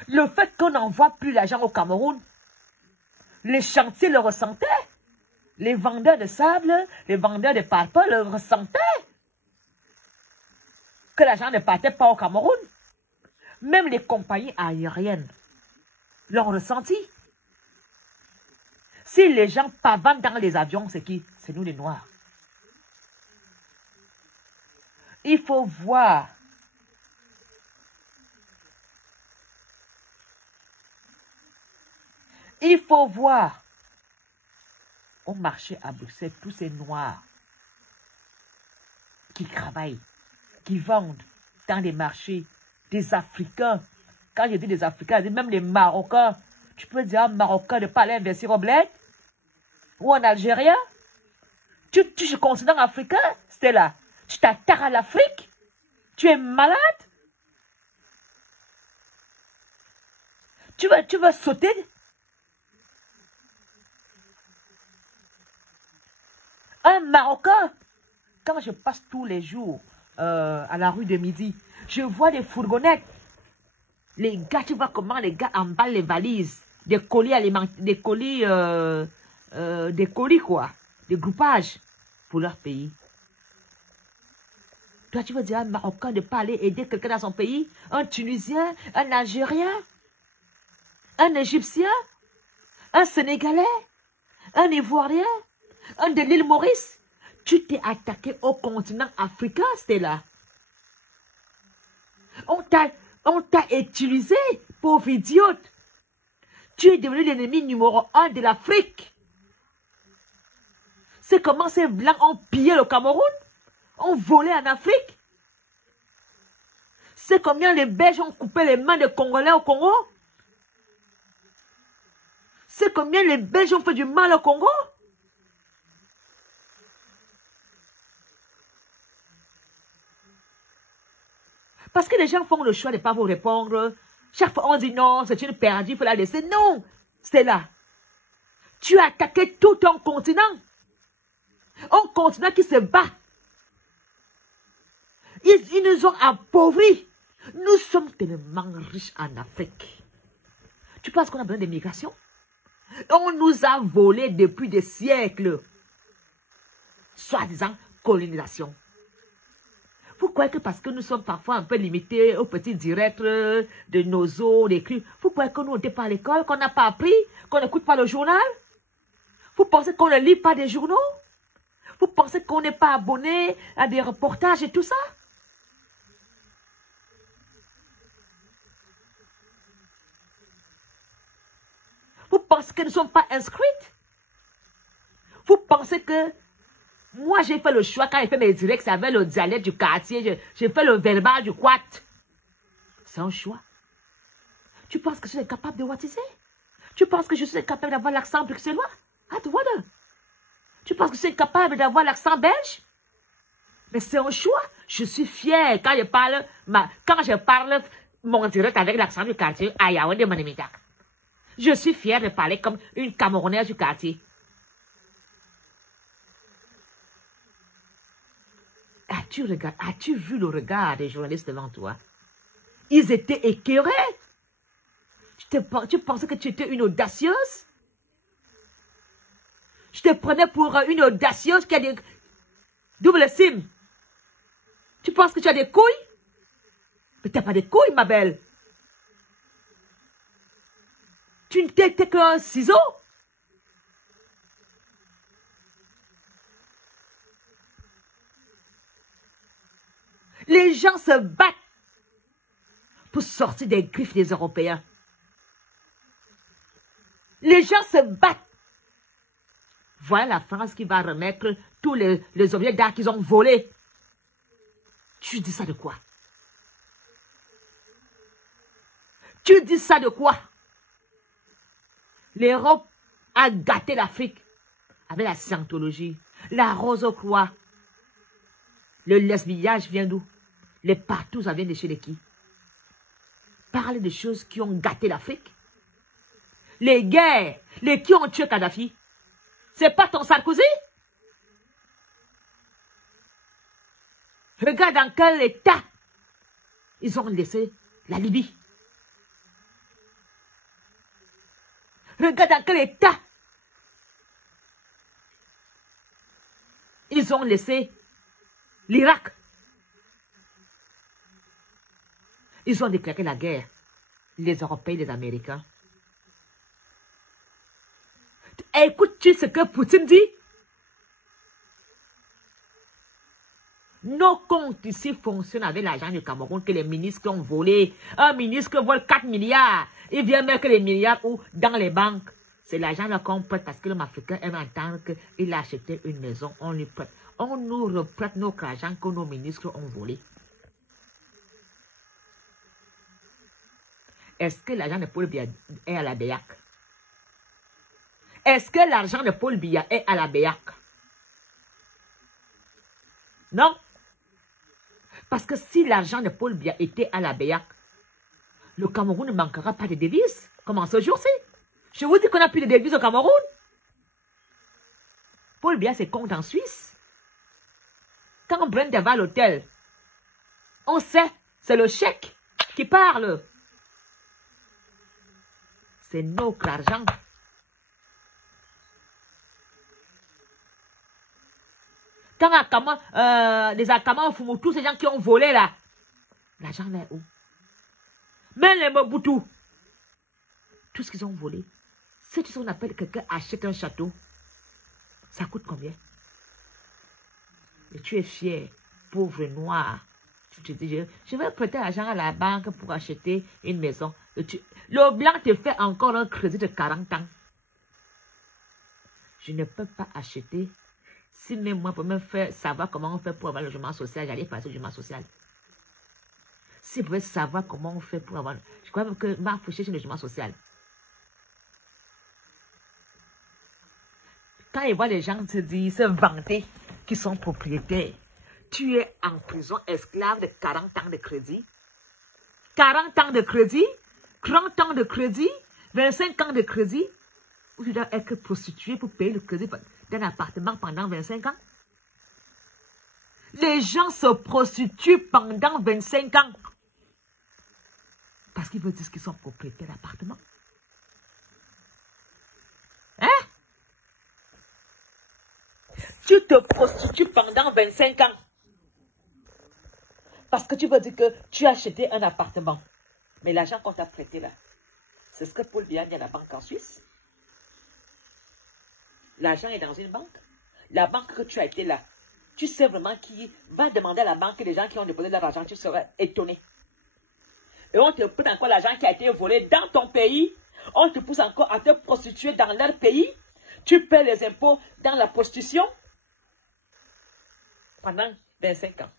Le fait qu'on n'envoie plus l'argent au Cameroun, les chantiers le ressentaient. Les vendeurs de sable, les vendeurs de parpaings le ressentaient. Que l'argent ne partait pas au Cameroun. Même les compagnies aériennes l'ont ressenti. Si les gens pavanent dans les avions, c'est qui? C'est nous les Noirs. Il faut voir. Il faut voir. Au marché à Bruxelles, tous ces Noirs qui travaillent, qui vendent dans les marchés, des Africains. Quand je dis des Africains, je dis même les Marocains. Tu peux dire à un Marocain de ne pas aller investir au bled? Ou en Algérien? Tu es sur le continent africain, Stella. Tu t'attaques à l'Afrique? Tu es malade? Tu vas sauter? Un Marocain, quand je passe tous les jours à la rue de Midi, je vois des fourgonnettes. Les gars, tu vois comment les gars emballent les valises, des colis alimentaires, des colis des colis, quoi, des groupages pour leur pays. Toi, tu veux dire à un Marocain de ne pas aller aider quelqu'un dans son pays, un Tunisien, un Algérien, un Égyptien, un Sénégalais, un Ivoirien, un de l'île Maurice. Tu t'es attaqué au continent africain, Stella. On t'a utilisé, pauvre idiote. Tu es devenu l'ennemi numéro 1 de l'Afrique. C'est comment ces Blancs ont pillé le Cameroun, ont volé en Afrique. C'est combien les Belges ont coupé les mains des Congolais au Congo. C'est combien les Belges ont fait du mal au Congo. Parce que les gens font le choix de ne pas vous répondre. Chaque fois, on dit non, c'est une perdue, il faut la laisser. Non, c'est là. Tu as attaqué tout un continent. Un continent qui se bat. Ils nous ont appauvris. Nous sommes tellement riches en Afrique. Tu penses qu'on a besoin d'immigration? On nous a volé depuis des siècles. Soi-disant colonisation. Vous croyez que parce que nous sommes parfois un peu limités aux petits directs de nos eaux, des cris, vous croyez que nous n'était pas à l'école, qu'on n'a pas appris, qu'on n'écoute pas le journal? Vous pensez qu'on ne lit pas des journaux? Vous pensez qu'on n'est pas abonné à des reportages et tout ça? Vous pensez que nous ne sommes pas inscrites? Vous pensez que moi, j'ai fait le choix, quand j'ai fait mes directs, c'est avec le dialecte du quartier, j'ai fait le verbal du quat. C'est un choix. Tu penses que je suis capable de wattiser? Tu penses que je suis capable d'avoir l'accent bruxellois? Tu penses que je suis capable d'avoir l'accent belge? Mais c'est un choix. Je suis fière quand je parle mon direct avec l'accent du quartier à Yaoundé Manimida. Je suis fière de parler comme une Camerounaise du quartier. As-tu vu le regard des journalistes devant toi? Ils étaient écœurés. Tu pensais que tu étais une audacieuse? Je te prenais pour une audacieuse qui a des double sim. Tu penses que tu as des couilles? Mais tu n'as pas des couilles, ma belle. Tu n'étais qu'un ciseau. Les gens se battent pour sortir des griffes des Européens. Les gens se battent. Voilà la France qui va remettre tous les objets d'art qu'ils ont volés. Tu dis ça de quoi? Tu dis ça de quoi? L'Europe a gâté l'Afrique avec la scientologie, la rose aux croix. Le lesbiage vient d'où? Les partout, ça vient de chez les qui? Parler de choses qui ont gâté l'Afrique. Les guerres, les qui ont tué Kadhafi. C'est pas ton Sarkozy? Regarde dans quel état ils ont laissé la Libye. Regarde dans quel état ils ont laissé l'Irak. Ils ont déclaré la guerre, les Européens, les Américains. Écoutes-tu ce que Poutine dit? Nos comptes ici fonctionnent avec l'argent du Cameroun que les ministres ont volé. Un ministre vole 4 milliards. Il vient mettre les milliards où? Dans les banques. C'est l'argent qu'on prête parce que l'homme africain aime entendre qu'il a acheté une maison. On lui prête. On nous reprête notre argent que nos ministres ont volé. Est-ce que l'argent de Paul Biya est à la BEAC? Est-ce que l'argent de Paul Biya est à la BEAC? Non. Parce que si l'argent de Paul Biya était à la BEAC, le Cameroun ne manquera pas de devises, comme en ce jour-ci. Je vous dis qu'on n'a plus de devises au Cameroun. Paul Biya, c'est compte en Suisse. Quand Brenda va à l'hôtel, on sait, c'est le chèque qui parle. C'est notre argent. Quand les Akama Fumu, tous ces gens qui ont volé là, l'argent là est où? Même les Mobutu, tout ce qu'ils ont volé. Si tu sais, on appelle quelqu'un achète un château, ça coûte combien? Et tu es fier, pauvre noir. Tu te dis, je vais prêter l'argent à la banque pour acheter une maison. Le blanc te fait encore un crédit de 40 ans. Je ne peux pas acheter. Si même moi, pour me faire savoir comment on fait pour avoir le logement social, j'allais passer au logement social. Si vous pouvez savoir comment on fait pour avoir... Je crois même que Marc Fouché, c'est le logement social. Quand il voit les gens se vanter qu'ils sont propriétaires, tu es en prison esclave de 40 ans de crédit. 40 ans de crédit, 30 ans de crédit, 25 ans de crédit. Ou tu dois être prostitué pour payer le crédit d'un appartement pendant 25 ans. Les gens se prostituent pendant 25 ans. Parce qu'ils veulent dire qu'ils sont propriétaires d'appartement. Hein? Tu te prostitues pendant 25 ans. Parce que tu veux dire que tu as acheté un appartement. Mais l'argent qu'on t'a prêté là, c'est ce que Paul Biya dit à la banque en Suisse. L'argent est dans une banque. La banque que tu as été là, tu sais vraiment qui va demander à la banque les gens qui ont déposé leur argent, tu serais étonné. Et on te prête encore l'argent qui a été volé dans ton pays. On te pousse encore à te prostituer dans leur pays. Tu paies les impôts dans la prostitution pendant 25 ans.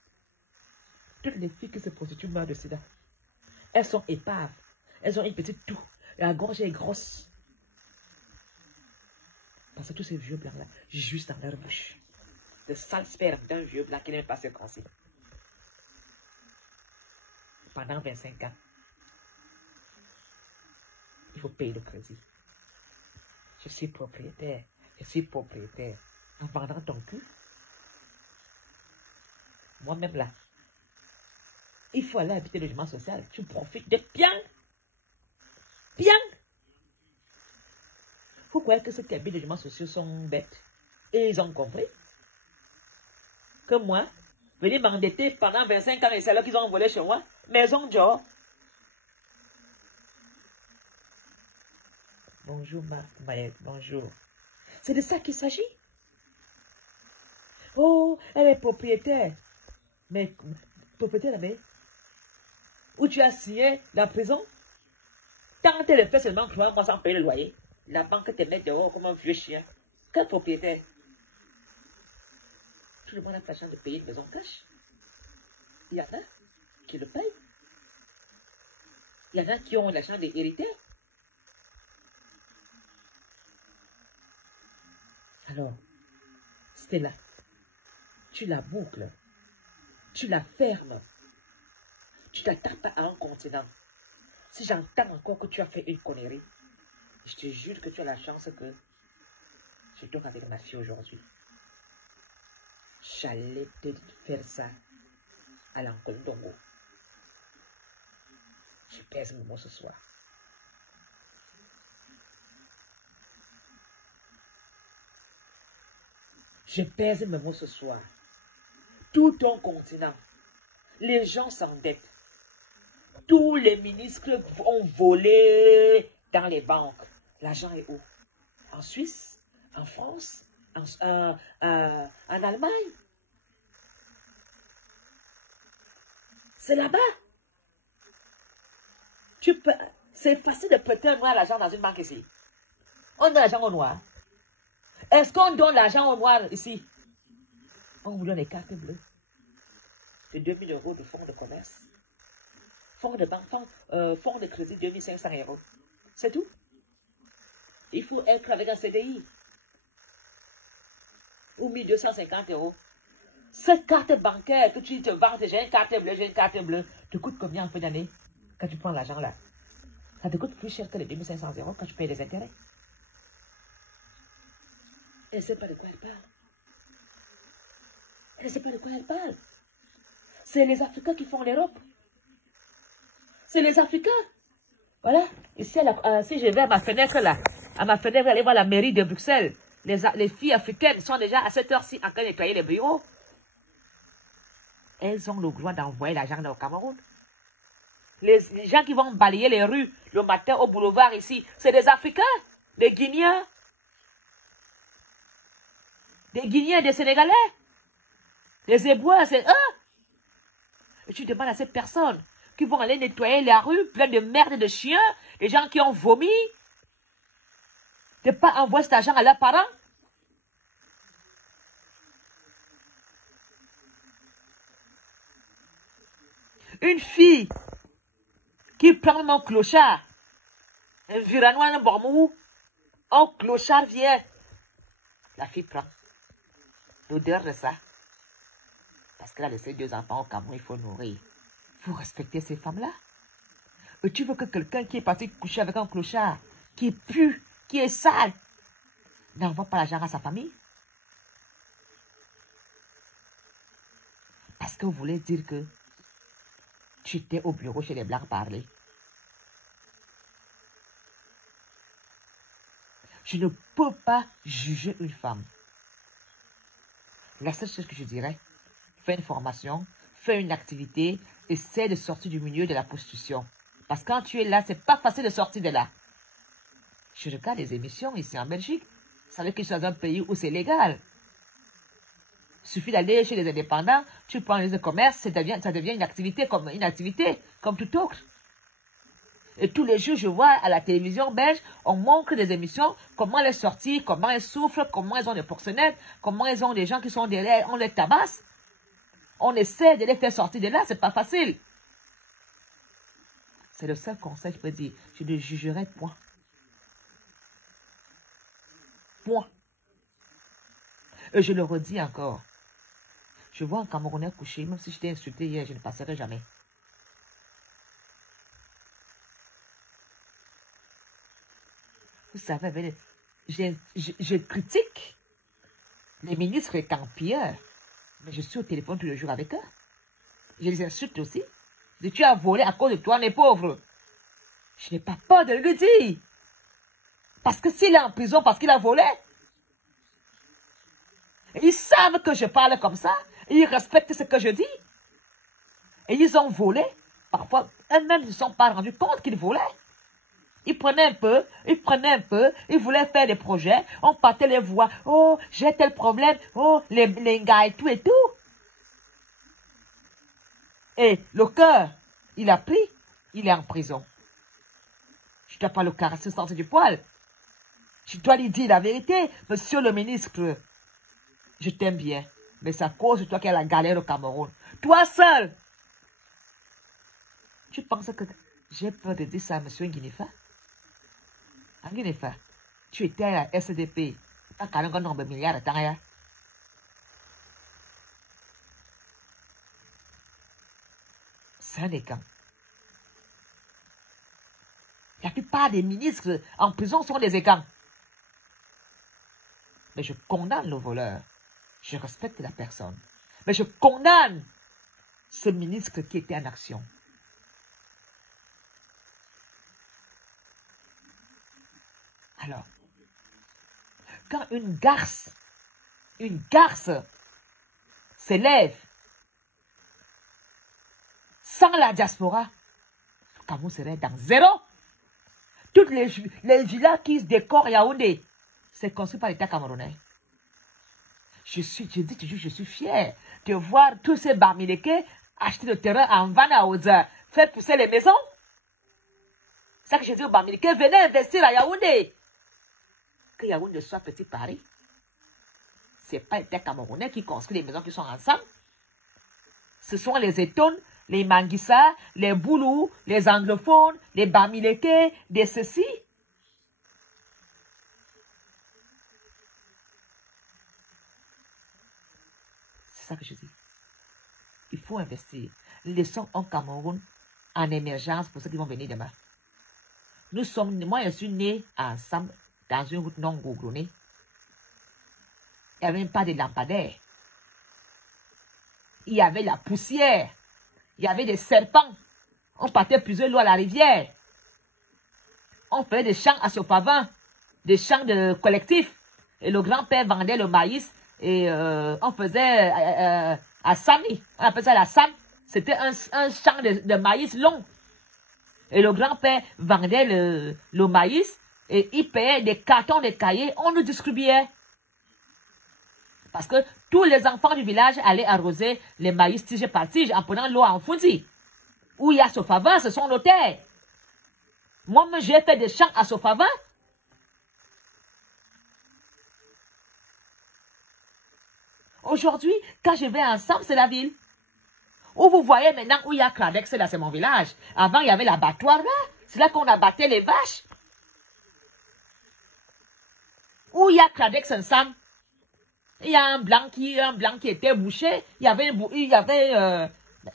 Toutes les filles qui se prostituent meurent de sida. Elles sont épaves. Elles ont une petite toux. La gorge est grosse. Parce que tous ces vieux blancs-là, juste dans leur bouche. Le sale sperme d'un vieux blanc qui n'est pas circoncis. Pendant 25 ans. Il faut payer le crédit. Je suis propriétaire. Je suis propriétaire. En vendant ton cul. Moi-même là. Il faut aller habiter le logement social. Tu profites de bien. Bien. Vous croyez que ceux qui habitent les logements sociaux sont bêtes? Et ils ont compris que moi, venir m'endetter pendant 25 ans et c'est là qu'ils ont volé chez moi. Maison Dior. Bonjour Maëlle, bonjour. C'est de ça qu'il s'agit. Oh, elle est propriétaire. Mais propriétaire là, mais où tu as signé la prison? Tant qu'elle est fait seulement 3 mois sans payer le loyer. La banque te met dehors comme un vieux chien. Quel propriétaire? Tout le monde a l'argent de payer une maison cash. Il y en a qui le payent. Il y en a qui ont l'argent d'hériter. Alors, Stella, tu la boucles. Tu la fermes. Tu t'attends pas à un continent. Si j'entends encore que tu as fait une connerie, je te jure que tu as la chance que je dors avec ma fille aujourd'hui. J'allais te faire ça à l'Angle Dongo. Je pèse mes mots ce soir. Je pèse mes mots ce soir. Tout un continent. Les gens s'endettent. Tous les ministres ont volé dans les banques. L'argent est où? En Suisse? En France? En Allemagne? C'est là-bas. C'est facile de prêter un noir l'argent dans une banque ici. On donne l'argent au noir. Est-ce qu'on donne l'argent au noir ici? On vous donne les cartes bleues. De 2000 € de fonds de commerce. Fonds de banque, fonds de crédit 2500 €. C'est tout. Il faut être avec un CDI. Ou 1250 €. Cette carte bancaire que tu te vantes, j'ai une carte bleue, te coûte combien en fin d'année quand tu prends l'argent là? Ça te coûte plus cher que les 2500 € quand tu payes les intérêts. Elle ne sait pas de quoi elle parle. Elle ne sait pas de quoi elle parle. C'est les Africains qui font l'Europe. C'est les Africains. Voilà. Ici, si je vais à ma fenêtre là, aller voir la mairie de Bruxelles, les filles africaines sont déjà à cette heure-ci en train de nettoyer les bureaux. Elles ont le droit d'envoyer l'argent au Cameroun. Les gens qui vont balayer les rues le matin au boulevard ici, c'est des Africains, des Guinéens. Des Guinéens et des Sénégalais. Les Hébreux, c'est eux. Et tu demandes à ces personnes qui vont aller nettoyer la rue pleine de merde et de chiens, les gens qui ont vomi, de ne pas envoyer cet argent à leurs parents. Une fille qui prend mon clochard, un viranois, un bormou, un clochard vient. La fille prend l'odeur de ça. Parce qu'elle a laissé 2 enfants au Cameroun, il faut nourrir. Il faut respecter ces femmes-là. Et tu veux que quelqu'un qui est parti coucher avec un clochard, qui pue, qui est sale, n'envoie pas l'argent à sa famille? Parce que vous voulez dire que tu étais au bureau chez les Blancs parler. Je ne peux pas juger une femme. La seule chose que je dirais, fais une formation, fais une activité, essaie de sortir du milieu de la prostitution. Parce que quand tu es là, c'est pas facile de sortir de là. Je regarde les émissions ici en Belgique. Ça veut dire que je suis dans un pays où c'est légal. Il suffit d'aller chez les indépendants, tu prends les commerces, ça devient une activité comme tout autre. Et tous les jours, je vois à la télévision belge, on montre des émissions, comment elles sortent, comment elles souffrent, comment elles ont des proxénètes, comment elles ont des gens qui sont derrière, on les tabasse. On essaie de les faire sortir de là, c'est pas facile. C'est le seul conseil que je peux dire. Je ne jugerai point. Point. Et je le redis encore. Je vois un Camerounais couché, même si je t'ai insulté hier, je ne passerai jamais. Vous savez, je critique les ministres campieurs, mais je suis au téléphone tous les jours avec eux. Je les insulte aussi. Si tu as volé à cause de toi, on est pauvre. Je n'ai pas peur de le dire. Parce que s'il est en prison parce qu'il a volé, ils savent que je parle comme ça. Ils respectent ce que je dis. Et ils ont volé. Parfois, eux-mêmes ne se sont pas rendus compte qu'ils volaient. Ils prenaient un peu, ils voulaient faire des projets. On partait les voix. Oh, j'ai tel problème. Oh, les gars et tout et tout. Et le cœur, il a pris, il est en prison. Je ne dois pas le caresser au centre du poil. Je dois lui dire la vérité. Monsieur le ministre, je t'aime bien. Mais c'est à cause de toi qu'il y a la galère au Cameroun. Toi seul. Tu penses que j'ai peur de dire ça à monsieur Nguinefa? Nguinefa, tu étais à la SDP. Tu as quand même un nombre de milliards de temps. C'est un écart. La plupart des ministres en prison sont des écans. Mais je condamne le voleur. Je respecte la personne. Mais je condamne ce ministre qui était en action. Alors, quand une garce s'élève sans la diaspora, le Cameroun serait dans zéro. Toutes les villas qui se décorent Yaoundé, c'est construit par l'État camerounais. Je dis toujours, je suis fier de voir tous ces Bamileke acheter le terrain en Van à Oza, faire pousser les maisons. C'est ça que je dis aux Bamileke, venez investir à Yaoundé. Que Yaoundé soit petit Paris. Ce n'est pas l'État camerounais qui construit les maisons qui sont ensemble. Ce sont les Étones, les Manguissa, les Boulous, les anglophones, les Bamileke, des ceci. C'est ça que je dis. Il faut investir. Laissons un Cameroun en émergence pour ceux qui vont venir demain. Moi, je suis né ensemble dans une route non goudronnée. Il n'y avait même pas de lampadaires. Il y avait la poussière. Il y avait des serpents. On partait plusieurs lois à la rivière. On faisait des chants à Sopavin, des chants de collectifs. Et le grand-père vendait le maïs et on faisait à Sami. On appelait ça la Sam. C'était un champ de maïs long. Et le grand-père vendait le maïs et il payait des cartons de cahiers. On nous distribuait. Parce que tous les enfants du village allaient arroser les maïs tige par tige en prenant l'eau en Funzi. Où il y a Sofava, ce sont nos terres. Moi-même, j'ai fait des champs à Sofava. Aujourd'hui, quand je vais ensemble, c'est la ville. Où vous voyez maintenant où il y a Kradex, là, c'est mon village. Avant, il y avait l'abattoir là. C'est là qu'on abattait les vaches. Où il y a Kradex ensemble. Il y a un blanc qui était bouché. Il y avait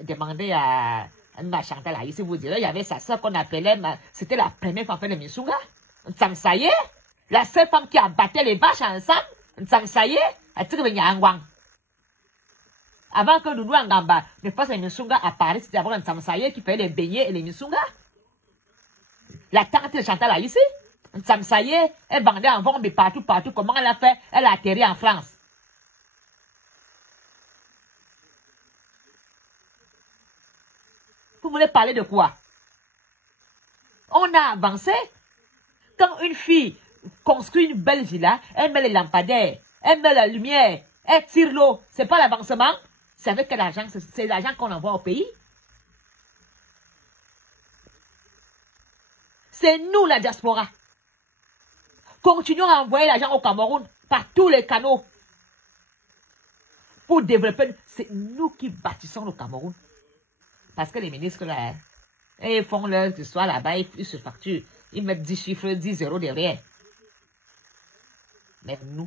demandé à ma Chantal là, ici vous direz, il y avait sa soeur qu'on appelait, c'était la première femme de Misunga. Ntsamsaye, la seule femme qui abattait les vaches ensemble. Ntsamsaye, a tiré Nyangwang. Avant que Doudou Angamba ne fasse les Misunga à Paris, c'était avant Ntsamsaye qui faisait les beignets et les Misunga. La tante de Chantal là, ici. Ntsamsaye, elle vendait en vente partout. Comment elle a fait? Elle a atterri en France. Vous voulez parler de quoi? On a avancé. Quand une fille construit une belle villa, elle met les lampadaires, elle met la lumière, elle tire l'eau. C'est pas l'avancement. C'est avec quel argent? C'est l'argent qu'on envoie au pays. C'est nous la diaspora. Continuons à envoyer l'argent au Cameroun par tous les canaux. Pour développer. C'est nous qui bâtissons le Cameroun. Parce que les ministres, là, ils font leur histoire là-bas, ils se facturent. Ils mettent 10 chiffres, 10 zéros derrière. Mais nous,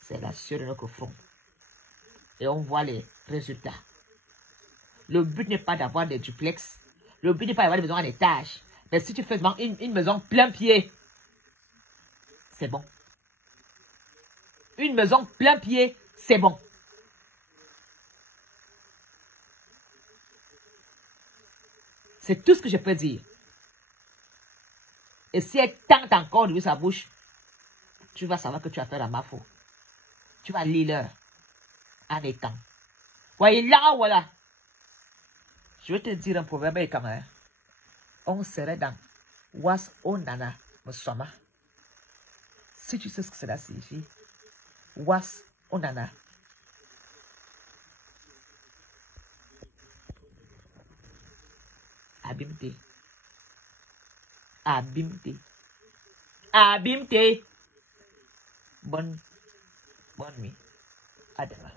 c'est la sueur de notre front. Et on voit les résultats. Le but n'est pas d'avoir des duplex. Le but n'est pas d'avoir des maisons en étage. Mais si tu fais une maison plein pied, c'est bon. Une maison plein pied, c'est bon. C'est tout ce que je peux dire. Et si elle tente encore d'ouvrir sa bouche, tu vas savoir que tu as fait la mafo. Tu vas lire l'heure. En étant. Voyez là, voilà. Je vais te dire un proverbe quand même. On serait dans Was Onana Mosoma. Si tu sais ce que cela signifie. Was Onana. Abimte. Abimte. Abimte. Bonne nuit. À demain.